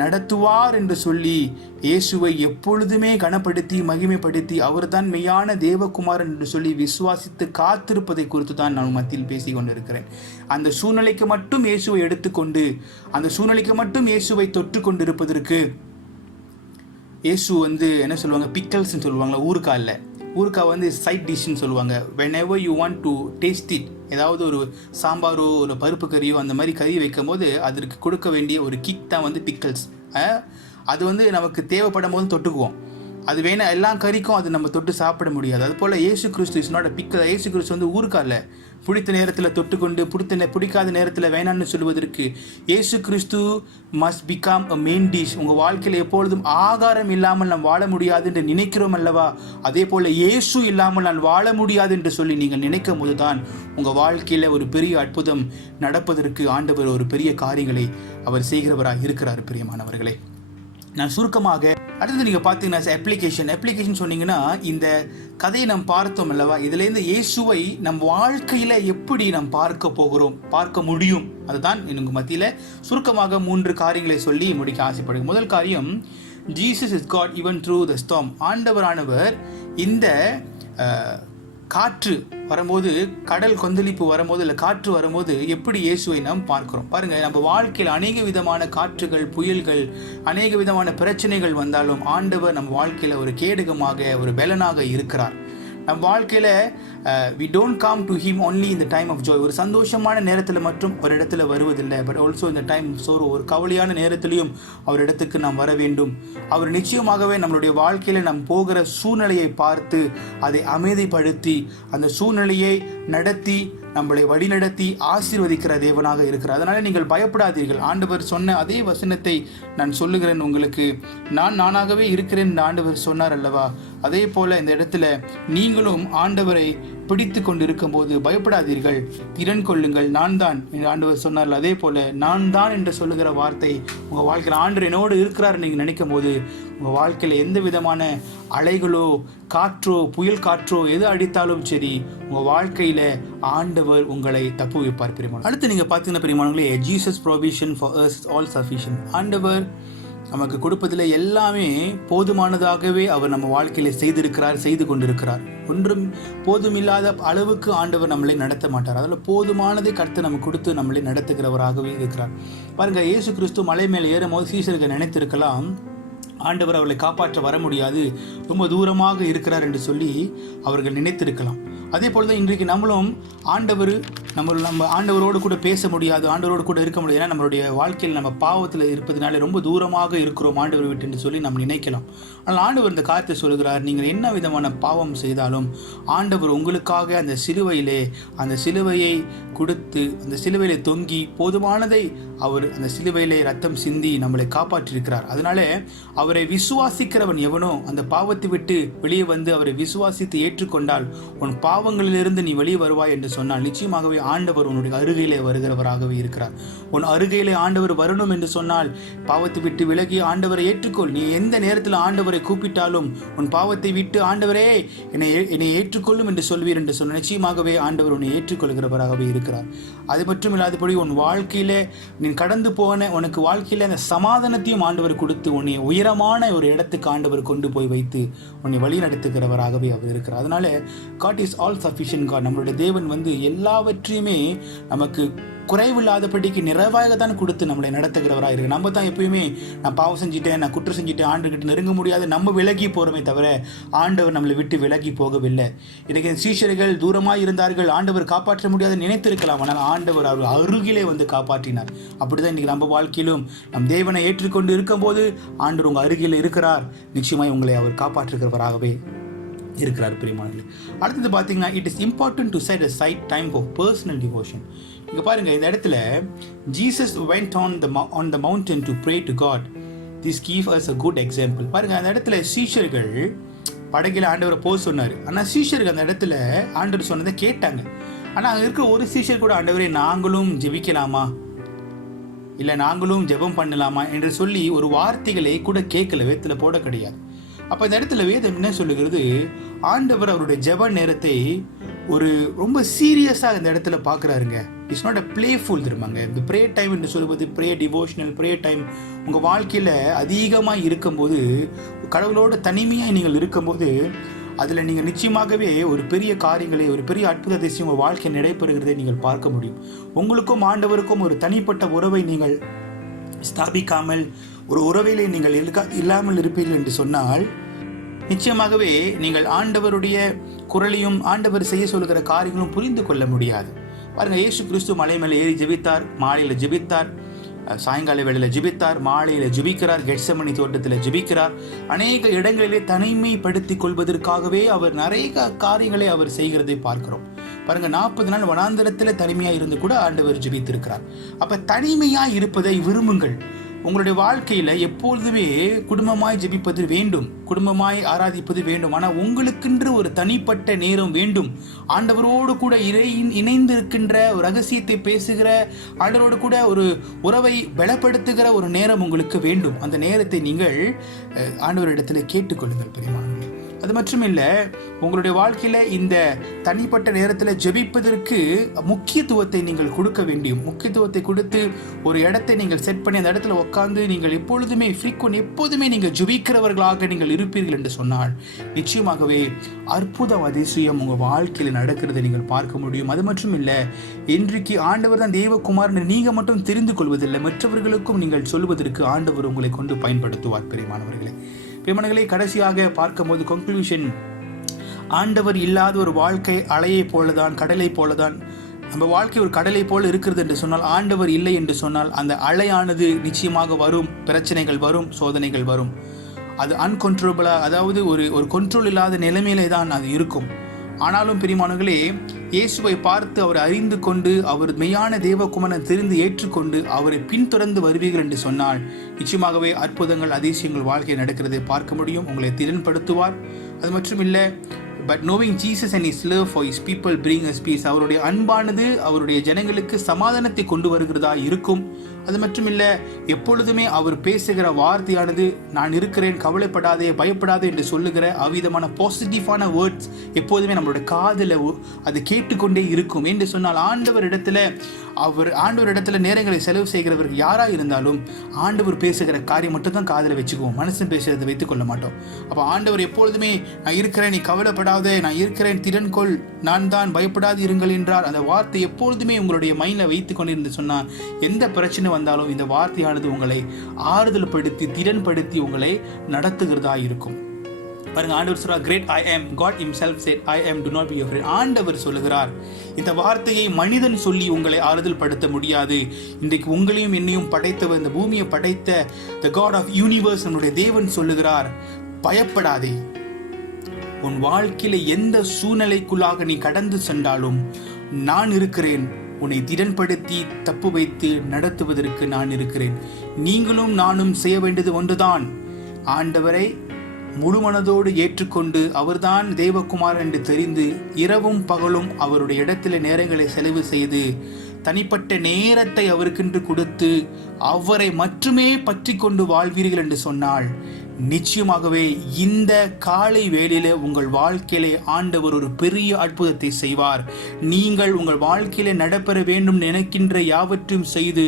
நடத்துவார் என்று சொல்லி இயேசுவை எப்பொழுதுமே கனப்படுத்தி மகிமைப்படுத்தி அவர்தான் மெய்யான தேவகுமாரன் என்று சொல்லி விசுவாசித்து காத்திருப்பதை குறித்து தான் நான் மத்தியில் பேசி கொண்டிருக்கிறேன். அந்த சூழ்நிலைக்கு மட்டும் இயேசுவை எடுத்துக்கொண்டு அந்த சூழ்நிலைக்கு மட்டும் இயேசுவை தொட்டு கொண்டிருப்பதற்கு இயேசு என்ன சொல்லுவாங்க, பிக்கல்ஸ்ன்னு சொல்லுவாங்களா, ஊறுகாய் சைட் டிஷ்ன்னு சொல்லுவாங்க. whenever you want to taste it, ஏதாவது ஒரு சாம்பாரோ ஒரு பருப்பு கறியோ அந்த மாதிரி கறி வைக்கும் போது அதற்கு கொடுக்க வேண்டிய ஒரு கிக் தான் பிக்கல்ஸ். அது நமக்கு தேவைப்படும் போது தொட்டுக்குவோம். அது வேணால் எல்லா கறிக்கும் அது நம்ம தொட்டு சாப்பிட முடியாது. அது போல் இயேசு கிறிஸ்து இஸ் நாட் அ பிக்கல். இயேசு கிறிஸ்து ஊறுகாயில் பிடித்த நேரத்தில் தொட்டுக்கொண்டு பிடிக்காத நேரத்தில் வேணான்னு சொல்வதற்கு Yesu Kristu must become a main dish. உங்கள் வாழ்க்கையில் எப்பொழுதும் ஆகாரம் இல்லாமல் நாம் வாழ முடியாது என்று நினைக்கிறோம் அல்லவா, அதே போல் இயேசு இல்லாமல் நான் வாழ முடியாது என்று சொல்லி நீங்கள் நினைக்கும் போது தான் உங்கள் வாழ்க்கையில் ஒரு பெரிய அற்புதம் நடப்பதற்கு ஆண்டவர் ஒரு பெரிய காரியங்களை அவர் செய்கிறவராக இருக்கிறார். பிரியமானவர்களே, நான் சுருக்கமாக அடுத்தது நீங்கள் பார்த்தீங்கன்னா அப்ளிகேஷன் சொன்னீங்கன்னா இந்த கதையை நாம் பார்த்தோம் அல்லவா, இதுலேருந்து இயேசுவை நம் வாழ்க்கையில் எப்படி நாம் பார்க்க முடியும், அதுதான் எனக்கு மத்தியில் சுருக்கமாக 3 காரியங்களை சொல்லி முடிக்க ஆசைப்படுகிறேன். முதல் காரியம், Jesus is God even through the storm. ஆண்டவரானவர் இந்த காற்று வரும்போது, கடல் கொந்தளிப்பு வரும்போது, இல்லை காற்று வரும்போது எப்படி இயேசுவை நாம் பார்க்கிறோம் பாருங்கள். நம்ம வாழ்க்கையில் அநேக விதமான காற்றுகள், புயல்கள், அநேக விதமான பிரச்சனைகள் வந்தாலும் ஆண்டவர் நம் வாழ்க்கையில் ஒரு கேடகமாக ஒரு பலனாக இருக்கிறார். நம் வாழ்க்கையில் we don't come to him only in the time of joy. ஒரு சந்தோஷமான நேரத்தில் மட்டும் ஒரு இடத்துல வருவதில்லை, பட் ஆல்சோ இந்த டைம் sorrow, ஒரு கவலையான நேரத்திலையும் அவர் இடத்துக்கு நாம் வர வேண்டும். அவர் நிச்சயமாகவே நம்மளுடைய வாழ்க்கையில் நாம் போகிற சூழ்நிலையை பார்த்து அதை அமைதிப்படுத்தி அந்த சூழ்நிலையை நடத்தி நம்மளை வழிநடத்தி ஆசீர்வதிக்கிற தேவனாக இருக்கிறார். அதனால் நீங்கள் பயப்படாதீர்கள். ஆண்டவர் சொன்ன அதே வசனத்தை நான் சொல்லுகிறேன் உங்களுக்கு. நானாகவே இருக்கிறேன் ஆண்டவர் சொன்னார் அல்லவா, அதே போல இந்த இடத்துல நீங்களும் ஆண்டவரை பிடித்து கொண்டு இருக்கும் போது பயப்படாதீர்கள், திறன் கொள்ளுங்கள், நான் தான் என்று ஆண்டவர் சொன்னார். அதே போல நான் தான் என்று சொல்லுகிற வார்த்தை உங்கள் வாழ்க்கையில் ஆண்டவர் என்னோடு இருக்கிறார் நீங்கள் நினைக்கும் போது உங்கள் வாழ்க்கையில் எந்த விதமான அலைகளோ காற்றோ புயல் காற்றோ எது அடித்தாலும் சரி உங்கள் வாழ்க்கையில் ஆண்டவர் உங்களை தப்பு வைப்பார். பிரியமான அடுத்து நீங்கள் பார்த்தீங்கன்னா பிரியமானங்களே, Jesus provision for us all sufficient. ஆண்டவர் நமக்கு கொடுப்பதில் எல்லாமே போதுமானதாகவே அவர் நம்ம வாழ்க்கையில் செய்து கொண்டிருக்கிறார். ஒன்றும் போதுமில்லாத அளவுக்கு ஆண்டவர் நம்மளை நடத்த மாட்டார். அதில் போதுமானதை கர்த்தர் நம்ம கொடுத்து நம்மளை நடத்துகிறவராகவே இருக்கிறார். பாருங்கள், இயேசு கிறிஸ்து மலை மேலே ஏறும்போது சீஷர்கள் நினைத்திருக்கலாம் ஆண்டவர் அவர்களை காப்பாற்ற வர முடியாது, ரொம்ப தூரமாக இருக்கிறார் என்று சொல்லி அவர்கள் நினைத்திருக்கலாம். அதே போல் தான் இன்றைக்கு நம்மளும் நம்ம ஆண்டவரோடு கூட பேச முடியாது, ஆண்டவரோடு கூட இருக்க முடியாது. ஏன்னா நம்மளுடைய வாழ்க்கையில் நம்ம பாவத்தில் இருப்பதனால ரொம்ப தூரமாக இருக்கிறோம் ஆண்டவர் விட்டு என்று சொல்லி நம்ம நினைக்கலாம். ஆனால் ஆண்டவர் இந்த காரியத்தை சொல்கிறார், நீங்கள் என்ன விதமான பாவம் செய்தாலும் ஆண்டவர் உங்களுக்காக அந்த சிலுவையை கொடுத்து அந்த சிலுவையிலே தொங்கி போதுமானதை அவர் அந்த சிலுவையிலே ரத்தம் சிந்தி நம்மளை காப்பாற்றியிருக்கிறார். அதனால அவரை விசுவாசிக்கிறவன் எவனோ அந்த பாவத்தை விட்டு வெளியே வந்து அவரை விசுவாசித்து ஏற்றுக்கொண்டால் உன் பாவங்களிலிருந்து நீ வெளியே வருவாய் என்று சொன்னால் நிச்சயமாகவே ஆண்டவர் உன்னுடைய அருகிலே வருகிறவராகவே இருக்கிறார். உன் அருகிலே ஆண்டவர் வரணும் என்று சொன்னால் பாவத்தை விட்டு விலகி ஆண்டவரை ஏற்றுக்கொள். நீ எந்த நேரத்தில் ஆண்டவரை கூப்பிட்டாலும் உன் பாவத்தை விட்டு ஆண்டவரே என்னை ஏற்றுக்கொள்ளும் என்று சொல்வீர் என்று சொன்ன நிச்சயமாகவே ஆண்டவர் உன்னை ஏற்றுக்கொள்கிறவராகவே இருக்கிறார். அது மட்டும் இல்லாதபடி உன் வாழ்க்கையிலே நீ கடந்து போன உனக்கு வாழ்க்கையில அந்த சமாதானத்தையும் ஆண்டவர் கொடுத்து உன்னை உயரமான ஒரு இடத்துக்கு ஆண்டவர் கொண்டு போய் வைத்து உன்னை வழி நடத்துகிறவராகவே அவர் இருக்கிறார். அதனால God is all sufficient God. நம்மளுடைய தேவன் எல்லாவற்றையுமே நமக்கு குறைவில்லாதபடிக்கு நிறைவாக தான் கொடுத்து நம்மளை நடத்துகிறவராக இருக்கு. நம்ம தான் எப்பயுமே நான் பாவம் செஞ்சுட்டேன், நான் குற்றம் செஞ்சுட்டேன், ஆண்டுகிட்ட நெருங்க முடியாது, நம்ம விலகி போகிறோமே தவிர ஆண்டவர் நம்மளை விட்டு விலகி போகவில்லை. இன்றைக்கு சீஷர்கள் தூரமாக இருந்தார்கள், ஆண்டவர் காப்பாற்ற முடியாது நினைத்திருக்கலாம், ஆனால் ஆண்டவர் அவர் அருகிலே வந்து காப்பாற்றினார். அப்படிதான் இன்றைக்கி நம்ம வாழ்க்கையிலும் நம் தேவனை ஏற்றுக்கொண்டு இருக்கும்போது ஆண்டவர் உங்கள் அருகில் இருக்கிறார், நிச்சயமாய் உங்களை அவர் காப்பாற்றுகிறவராகவே இருக்கிறார். பிரியமானவர்களே, அடுத்தது பார்த்தீங்கன்னா it is important to set aside time for personal devotion. இங்கே பாருங்கள், இந்த இடத்துல Jesus went on the mountain to pray to God. This gives us a good example. பாருங்கள், அந்த இடத்துல சீஷர்கள் படகில் ஆண்டவரை போக சொன்னார். ஆனால் சீஷர்கள் அந்த இடத்துல ஆண்டவர் சொன்னதை கேட்டாங்க. ஆனால் அங்கே இருக்கிற ஒரு சீஷர் கூட ஆண்டவரே நாங்களும் ஜெபிக்கலாமா, இல்லை நாங்களும் ஜெபம் பண்ணலாமா என்று சொல்லி ஒரு வார்த்தைகளை கூட கேட்கல, வேதத்தில் போட கிடையாது. அப்போ இந்த இடத்துல வேதம் என்ன சொல்லுகிறது, ஆண்டவர் அவருடைய ஜெப நேரத்தை ஒரு ரொம்ப சீரியஸாக இந்த இடத்துல பார்க்குறாருங்க. இட்ஸ் நாட் அ பிளேஃபுல் திரும்பாங்க. இந்த ப்ரே டைம் என்று சொல்லுவது ப்ரே டிவோஷனல் ப்ரே டைம். உங்கள் வாழ்க்கையில் அதிகமாக இருக்கும்போது, கடவுளோட தனிமையாக நீங்கள் இருக்கும்போது, அதில் நீங்கள் நிச்சயமாகவே ஒரு பெரிய காரியங்களை, ஒரு பெரிய அற்புதத்தை உங்கள் வாழ்க்கை நடைபெறுகிறதை நீங்கள் பார்க்க முடியும். உங்களுக்கும் ஆண்டவருக்கும் ஒரு தனிப்பட்ட உறவை நீங்கள் ஸ்தாபிக்காமல் ஒரு உறவிலே நீங்கள் இல்லாமல் இருப்பீர்கள் என்று சொன்னால், நிச்சயமாகவே நீங்கள் ஆண்டவருடைய குரலையும் ஆண்டவர் செய்ய சொல்கிற காரியங்களும் புரிந்து கொள்ள முடியாது. பாருங்க, இயேசு கிறிஸ்து மலை மேலே ஏறி ஜெபித்தார், மாலையில் ஜெபித்தார், சாயங்கால வேளையில் ஜெபித்தார், மாலையில் ஜெபிக்கிறார், கெட்செமனி தோட்டத்தில் ஜெபிக்கிறார். அநேக இடங்களிலே தனிமைப்படுத்தி கொள்வதற்காகவே அவர் நிறைய காரியங்களை அவர் செய்கிறதை பார்க்கிறோம். பாருங்க, 40 நாள் வனாந்தரத்தில் தனிமையாக இருந்து கூட ஆண்டவர் ஜெபித்திருக்கிறார். அப்ப தனிமையாக இருப்பதை விரும்புங்கள். உங்களுடைய வாழ்க்கையில் எப்பொழுதுமே குடும்பமாய் ஜெபிப்பது வேண்டும், குடும்பமாய் ஆராதிப்பது வேண்டும். ஆனால் உங்களுக்கென்று ஒரு தனிப்பட்ட நேரம் வேண்டும். ஆண்டவரோடு கூட இணைந்து இருக்கின்ற ஒரு ரகசியத்தை பேசுகிற, ஆண்டவரோடு கூட ஒரு உறவை பலப்படுத்துகிற ஒரு நேரம் உங்களுக்கு வேண்டும். அந்த நேரத்தை நீங்கள் ஆண்டவரிடத்தில் கேட்டுக்கொள்ளுங்கள் பிரியமானவர்களே. அது மட்டும் இல்லை, உங்களுடைய வாழ்க்கையில் இந்த தனிப்பட்ட நேரத்தில் ஜெபிப்பதற்கு முக்கியத்துவத்தை நீங்கள் கொடுக்க வேண்டும். முக்கியத்துவத்தை கொடுத்து ஒரு இடத்தை நீங்கள் செட் பண்ணி அந்த இடத்துல உட்காந்து நீங்கள் எப்பொழுதுமே எப்போதுமே நீங்கள் ஜெபிக்கிறவர்களாக நீங்கள் இருப்பீர்கள் என்று சொன்னால், நிச்சயமாகவே அற்புதம் அதிசயம் உங்கள் வாழ்க்கையில் நடக்கிறதை நீங்கள் பார்க்க முடியும். அது மட்டும் இல்லை, இன்றைக்கு ஆண்டவர் தான் தேவகுமாரன் நீங்கள் மட்டும் தெரிந்து கொள்வதில்லை, மற்றவர்களுக்கும் நீங்கள் சொல்வதற்கு ஆண்டவர் உங்களை கொண்டு பயன்படுத்துவார் பிரியமானவர்களே. பிரியமானவர்களே, கடைசியாக பார்க்கும்போது கன்க்ளூஷன், ஆண்டவர் இல்லாத ஒரு வாழ்க்கை அலையை போலதான், கடலை போலதான். நம்ம வாழ்க்கை ஒரு கடலை போல இருக்கிறது என்று சொன்னால், ஆண்டவர் இல்லை என்று சொன்னால் அந்த அலையானது நிச்சயமாக வரும், பிரச்சனைகள் வரும், சோதனைகள் வரும். அது அன்கொன்ட்ரோலபிளாக, அதாவது ஒரு கண்ட்ரோல் இல்லாத நிலைமையிலே தான் அது இருக்கும். ஆனாலும் பிரியமானவர்களே, இயேசுவை பார்த்து அவரை அறிந்து கொண்டு அவர் மெய்யான தேவகுமாரனை தெரிந்து ஏற்றுக்கொண்டு அவரை பின்தொடர்ந்து வருவீர்கள் என்று சொன்னால், நிச்சயமாகவே அற்புதங்கள் அதிசயங்கள் வாழ்க்கையில் நடக்கிறதை பார்க்க முடியும். உங்களை திறன்படுத்துவார். அது மட்டும் இல்லை, but knowing Jesus and his love for his people bring us peace. அவருடைய அன்பானது அவருடைய ஜனங்களுக்கு சமாதானத்தை கொண்டு வருகிறதா இருக்கும். அது மட்டும் இல்லை, எப்பொழுதுமே அவர் பேசுகிற வார்த்தையானது நான் இருக்கிறேன், கவலைப்படாதே, பயப்படாதே என்று சொல்லுகிற அவ்விதமான பாசிட்டிவான வேர்ட்ஸ் எப்போதுமே நம்மளுடைய காதில் அது கேட்டுக்கொண்டே இருக்கும் என்று சொன்னால், ஆண்டவர் இடத்துல நேரங்களை செலவு செய்கிறவர்கள் யாராக இருந்தாலும் ஆண்டவர் பேசுகிற காரியம் மட்டும் தான் காதில் வச்சுக்குவோம், மனுஷன் பேசுகிறதை வைத்துக் கொள்ள மாட்டோம். அப்போ ஆண்டவர் எப்பொழுதுமே நான் இருக்கிறேன், நீ கவலைப்படாதே, நான் இருக்கிறேன், திறன்கொள், நான் தான், பயப்படாது இருங்கள் என்றார். அந்த வார்த்தை எப்பொழுதுமே உங்களுடைய மைண்டில் வைத்து கொண்டிருந்து சொன்னால், எந்த பிரச்சனை வந்தாலும் இந்த வார்த்தையானது உங்களை ஆறுதல் படுத்தி திறன்படுத்தி உங்களை நடத்துகிறதா இருக்கும். பாருங்க, ஆண்டவர் சொல்றார், great I am, God himself said I am, do not be afraid. ஆண்டவர் சொல்லுகிறார். இந்த வார்த்தையை மனிதன் சொல்லி உங்களை ஆறுதல் படுத்த முடியாது. இன்றைக்கு உங்களையும் என்னையும் படைத்தவர், இந்த பூமியை படைத்த the God of universe, நம்முடைய தேவன் சொல்லுகிறார், பயப்படாதே. உன் வாழ்க்கையில எந்த சூழ்நிலைக்குள்ளாக நீ கடந்து சென்றாலும் நான் இருக்கிறேன். உன்னை திடன்படுத்தி தப்பு வைத்து நடத்துவதற்கு நான் இருக்கிறேன். நீங்களும் நானும் செய்ய வேண்டியது ஒன்றுதான், ஆண்டவரை முழு மனதோடு ஏற்றுக்கொண்டு அவர்தான் தேவகுமாரன் என்று தெரிந்து இரவும் பகலும் அவருடைய இடத்துல நேரங்களை செலவு செய்து தனிப்பட்ட நேரத்தை அவருக்கென்று கொடுத்து அவரை மட்டுமே பற்றி கொண்டு வாழ்வீர்கள் என்று சொன்னால், நிச்சயமாகவே இந்த காலை வேளையில உங்கள் வாழ்க்கையிலே ஆண்டவர் ஒரு பெரிய அற்புதத்தை செய்வார். நீங்கள் உங்கள் வாழ்க்கையிலே நடைபெற வேண்டும் நினைக்கின்ற யாவற்றையும் செய்து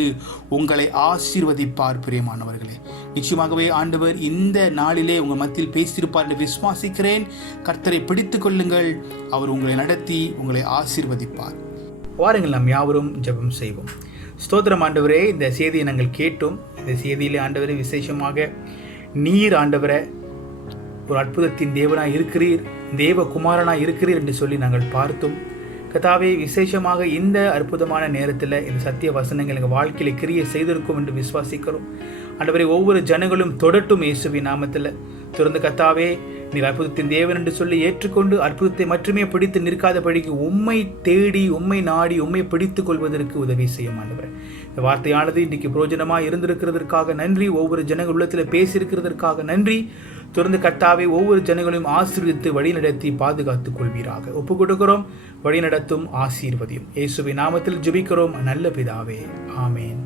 உங்களை ஆசீர்வதிப்பார். பிரியமானவர்களே, நிச்சயமாகவே ஆண்டவர் இந்த நாளிலே உங்கள் மத்தியில் பேசியிருப்பார் என்று விசுவாசிக்கிறேன். கர்த்தரை பிடித்துக் கொள்ளுங்கள், அவர் உங்களை நடத்தி உங்களை ஆசீர்வதிப்பார். வாருங்கள், நாம் யாவரும் ஜெபம் செய்வோம். ஸ்தோத்திரம் ஆண்டவரே, இந்த செய்தியை நாங்கள் கேட்டோம். இந்த செய்தியிலே ஆண்டவரே விசேஷமாக நீர் ஆண்டவரே ஒரு அற்புதத்தின் தேவனாய் இருக்கிறீர், தேவகுமாரனாய் இருக்கிறீர் என்று சொல்லி நாங்கள் பார்த்தோம். கர்த்தாவே, விசேஷமாக இந்த அற்புதமான நேரத்தில் இந்த சத்திய வசனங்கள் எங்கள் வாழ்க்கையில் கிரியை செய்திருக்கும் என்று விசுவாசிக்கிறோம். ஆண்டவரே, ஒவ்வொரு ஜனங்களும் தொடட்டும் இயேசுவின் நாமத்தில். தொடர்ந்து கர்த்தாவே, நீர் அற்புதத்தின் தேவன் என்று சொல்லி ஏற்றுக்கொண்டு அற்புதத்தை மட்டுமே பிடித்து நிற்காதபடிக்கு உம்மை தேடி, உம்மை நாடி, உம்மை பிடித்துக் கொள்வதற்கு உதவி செய்யும் ஆண்டவரே. இந்த வார்த்தையானது இன்றைக்கு பிரயோஜனமாக இருந்திருக்கிறதற்காக நன்றி. ஒவ்வொரு ஜனங்கள் உள்ளத்தில் பேசியிருக்கிறதற்காக நன்றி. தொடர்ந்து கர்த்தாவே ஒவ்வொரு ஜனங்களையும் ஆசீர்வதித்து வழிநடத்தி பாதுகாத்துக் கொள்வீராக. ஒப்புக் கொடுக்கிறோம், வழிநடத்தும் ஆசீர்வதியும். இயேசுவின் நாமத்தில் ஜெபிக்கிறோம் நல்ல பிதாவே, ஆமேன்.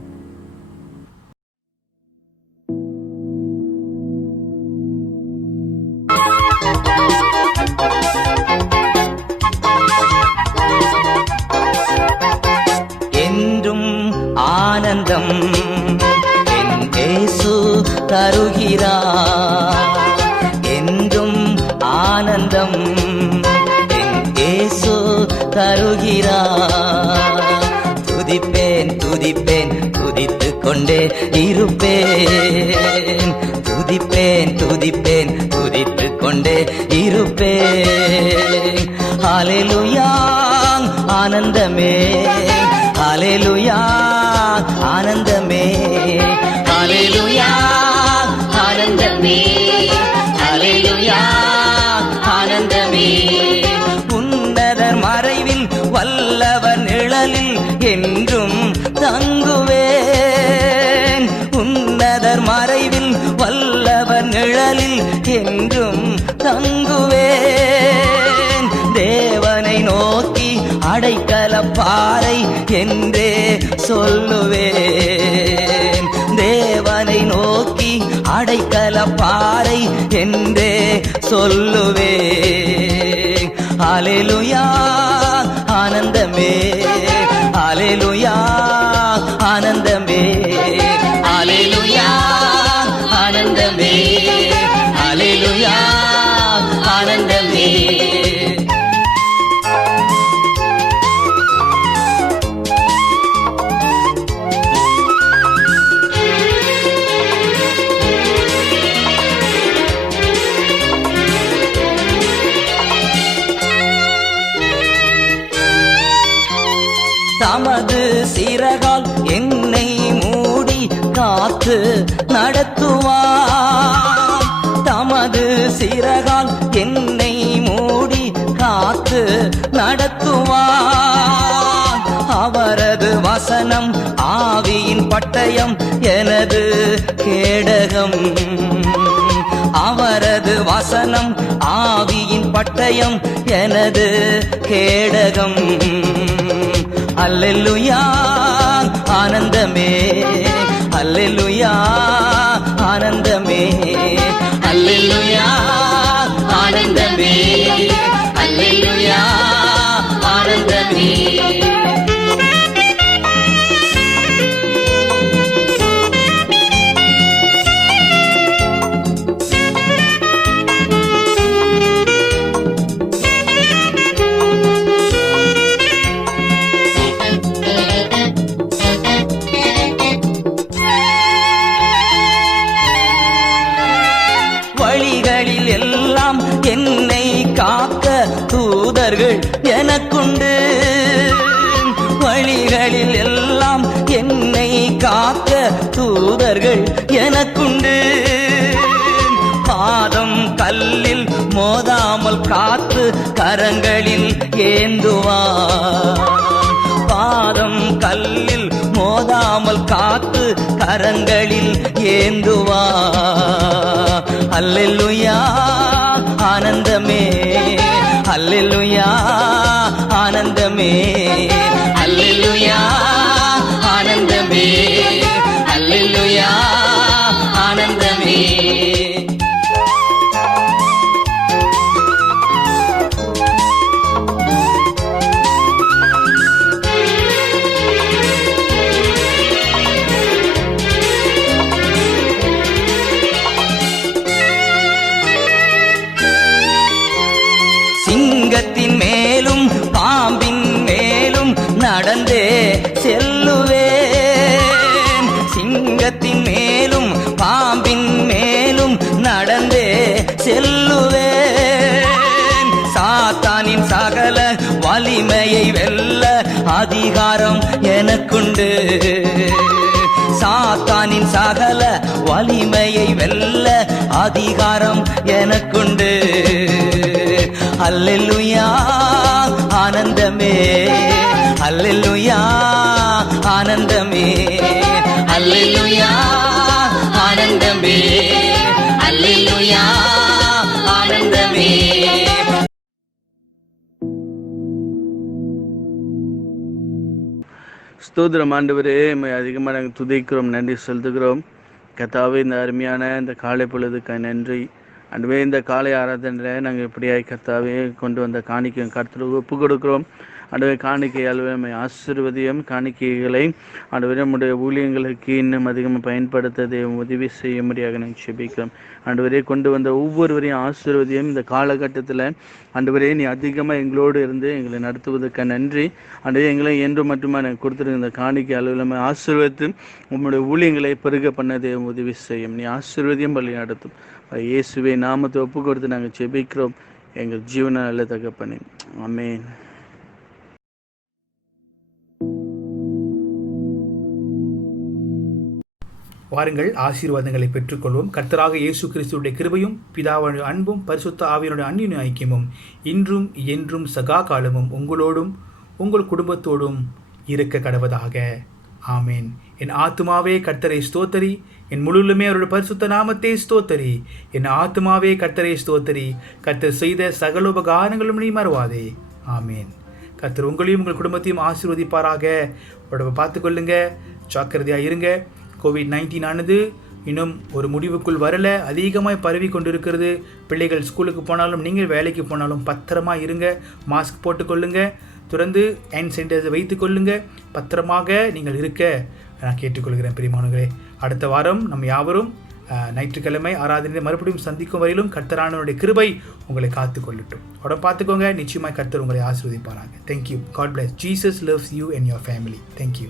என்றும் ஆனந்தம் என் இயேசு தருகிறார். என்றும் ஆனந்தம் என் இயேசு தருகிறார். துதிப்பேன் துதிப்பேன் துதித்துக் கொண்டே இருப்பேன். துதிப்பேன் துதிப்பேன் துதித்துக் கொண்டே இருப்பேன். ஹல்லேலூயா ஆனந்தமே, ஹல்லேலூயா ஆனந்தமே, ஹல்லேலூயா ஆனந்தமே, ஹல்லேலூயா ஆனந்தமே. உன்னதர் மறைவில் வல்லவர் நிழலில் என்றும் தங்குவேன். உன்னதர் மறைவில் வல்லவர் நிழலில் என்றும் தங்குவேன். தேவனை நோக்கி அடைக்கலப்பாறை என்றே சொல்லுவேன். தேவனை நோக்கி அடைக்கலப்பாறை என்றே சொல்லுவேன். ஹல்லேலூயா ஆனந்தமே, ஹல்லேலூயா ஆனந்தமே, ஹல்லேலூயா ஆனந்தமே, ஹல்லேலூயா ஆனந்தமே. தமது சிறகால் என்னை மூடி காத்து நடத்துவார். தமது சிறகால் என்னை மூடி காத்து நடத்துவார். அவரது வசனம் ஆவியின் பட்டயம் எனது கேடகம். அவரது வசனம் ஆவியின் பட்டயம் எனது கேடகம். அல்லேலூயா ஆனந்தமே, அல்லேலூயா ஆனந்தமே, அல்லேலூயா ஆனந்தமே, அல்லேலூயா ஆனந்தமே. வழிகளில் எல்லாம் என்னை காக்க தூதர்கள் எனக்குண்டு. வழிகளில் எல்லாம் என்னை காக்க தூதர்கள் எனக்குண்டு. பாதம் கல்லில் மோதாமல் காத்து கரங்களில் ஏந்துவார். பாதம் கல்லில் மோதாமல் காத்து கரங்களில் ஏந்துவார். அல்லேலூயா ஆனந்தமே, அல்லேலூயா ஆனந்தமே, அல்லேலூயா ஆனந்தமே, அல்லேலூயா ஆனந்தமே. சிங்கத்தின் மேலும் பாம்பின் மேலும் நடந்தே செல்லுவேன். சிங்கத்தின் மேலும் பாம்பின் மேலும் நடந்தே செல்லுவேன். சாத்தானின் சகல வலிமையை வெல்ல அதிகாரம் எனக்குண்டு. சாத்தானின் சகல வலிமையை வெல்ல அதிகாரம் எனக்குண்டு. அல்லேலூயா ஆனந்தமே, அல்லேலூயா ஆனந்தமே, அல்லேலூயா ஆனந்தமே, அல்லேலூயா ஸ்தோத்திரம் ஆண்டவரே, அதிகமாக நாங்கள் துதிக்கிறோம், நன்றி செலுத்துகிறோம். கர்த்தாவே, இந்த அருமையான இந்த காலை பொழுதுக்கு நன்றி. ஆண்டவரே, இந்த காலை ஆராதனையில் நாங்கள் எப்படியாய் கர்த்தாவே கொண்டு வந்த காணிக்கை கர்த்தருக்கு ஒப்பு கொடுக்கிறோம். ஆண்டவரே, காணிக்கையால் ஆசீர்வதியும் காணிக்கைகளை ஆண்டவரே நம்முடைய ஊழியங்களுக்கு இன்னும் அதிகமாக பயன்படுத்த உதவி செய்ய முடியாது நாங்கள் செபிக்கிறோம். ஆண்டவரே, கொண்டு வந்த ஒவ்வொருவரையும் ஆசீர்வதியும். இந்த காலகட்டத்தில் ஆண்டவரே, நீ அதிகமாக எங்களோடு இருந்து எங்களை நடத்துவதற்கு நன்றி. ஆண்டவரே, எங்களை என்று மட்டுமா எனக்கு கொடுத்துருங்க இந்த காணிக்கை அளவில் ஆசீர்வதித்து உங்களுடைய ஊழியங்களை பெருக பண்ணதை உதவி செய்யும். நீ ஆசீர்வதியும் பள்ளி நடத்தும். இயேசுவை நாமத்தை ஒப்பு கொடுத்து நாங்கள் செபிக்கிறோம் எங்கள் ஜீவன நல்ல தகப்பனே, ஆமென். வாருங்கள், ஆசீர்வாதங்களை பெற்றுக்கொள்வோம். கர்த்தராக இயேசு கிறிஸ்துவுடைய கிருபையும் பிதாவுடைய அன்பும் பரிசுத்த ஆவியினுடைய அன்பின் ஐக்கியமும் இன்றும் என்றும் சகா காலமும் உங்களோடும் உங்கள் குடும்பத்தோடும் இருக்க கடவதாக. ஆமேன். என் ஆத்துமாவே கர்த்தரை ஸ்தோத்தரி, என் முழுலுமே அவருடைய பரிசுத்த நாமத்தை ஸ்தோத்தரி. என் ஆத்துமாவே கர்த்தரை ஸ்தோத்தரி, கர்த்தர் செய்த சகல உபகாரங்களும் நீ மறவாதே. ஆமேன். கர்த்தர் உங்களையும் உங்கள் குடும்பத்தையும் ஆசீர்வதிப்பாராக. உடம்பை பார்த்துக்கொள்ளுங்க, ஜாக்கிரதையாக இருங்க. COVID-19 ஆனது இன்னும் ஒரு முடிவுக்குள் வரல, அதிகமாக பரவி கொண்டிருக்கிறது. பிள்ளைகள் ஸ்கூலுக்கு போனாலும் நீங்கள் வேலைக்கு போனாலும் பத்திரமாக இருங்க, மாஸ்க் போட்டுக்கொள்ளுங்க, தொடர்ந்து ஹேண்ட் சானிடைசர் வைத்து கொள்ளுங்க, பத்திரமாக நீங்கள் இருக்க நான் கேட்டுக்கொள்கிறேன். பிரியமானவர்களே, அடுத்த வாரம் நம்ம யாவரும் ஞாயிற்றுக்கிழமை ஆராதனை மறுபடியும் சந்திக்கும் வரையிலும் கர்த்தரானவருடைய கிருபை உங்களை காத்து கொள்ளட்டும். உடம்பு பார்த்துக்கோங்க, நிச்சயமாக கர்த்தர் உங்களை ஆசீர்வதிப்பாராங்க. Thank you. God bless. Jesus loves you and your family. Thank you.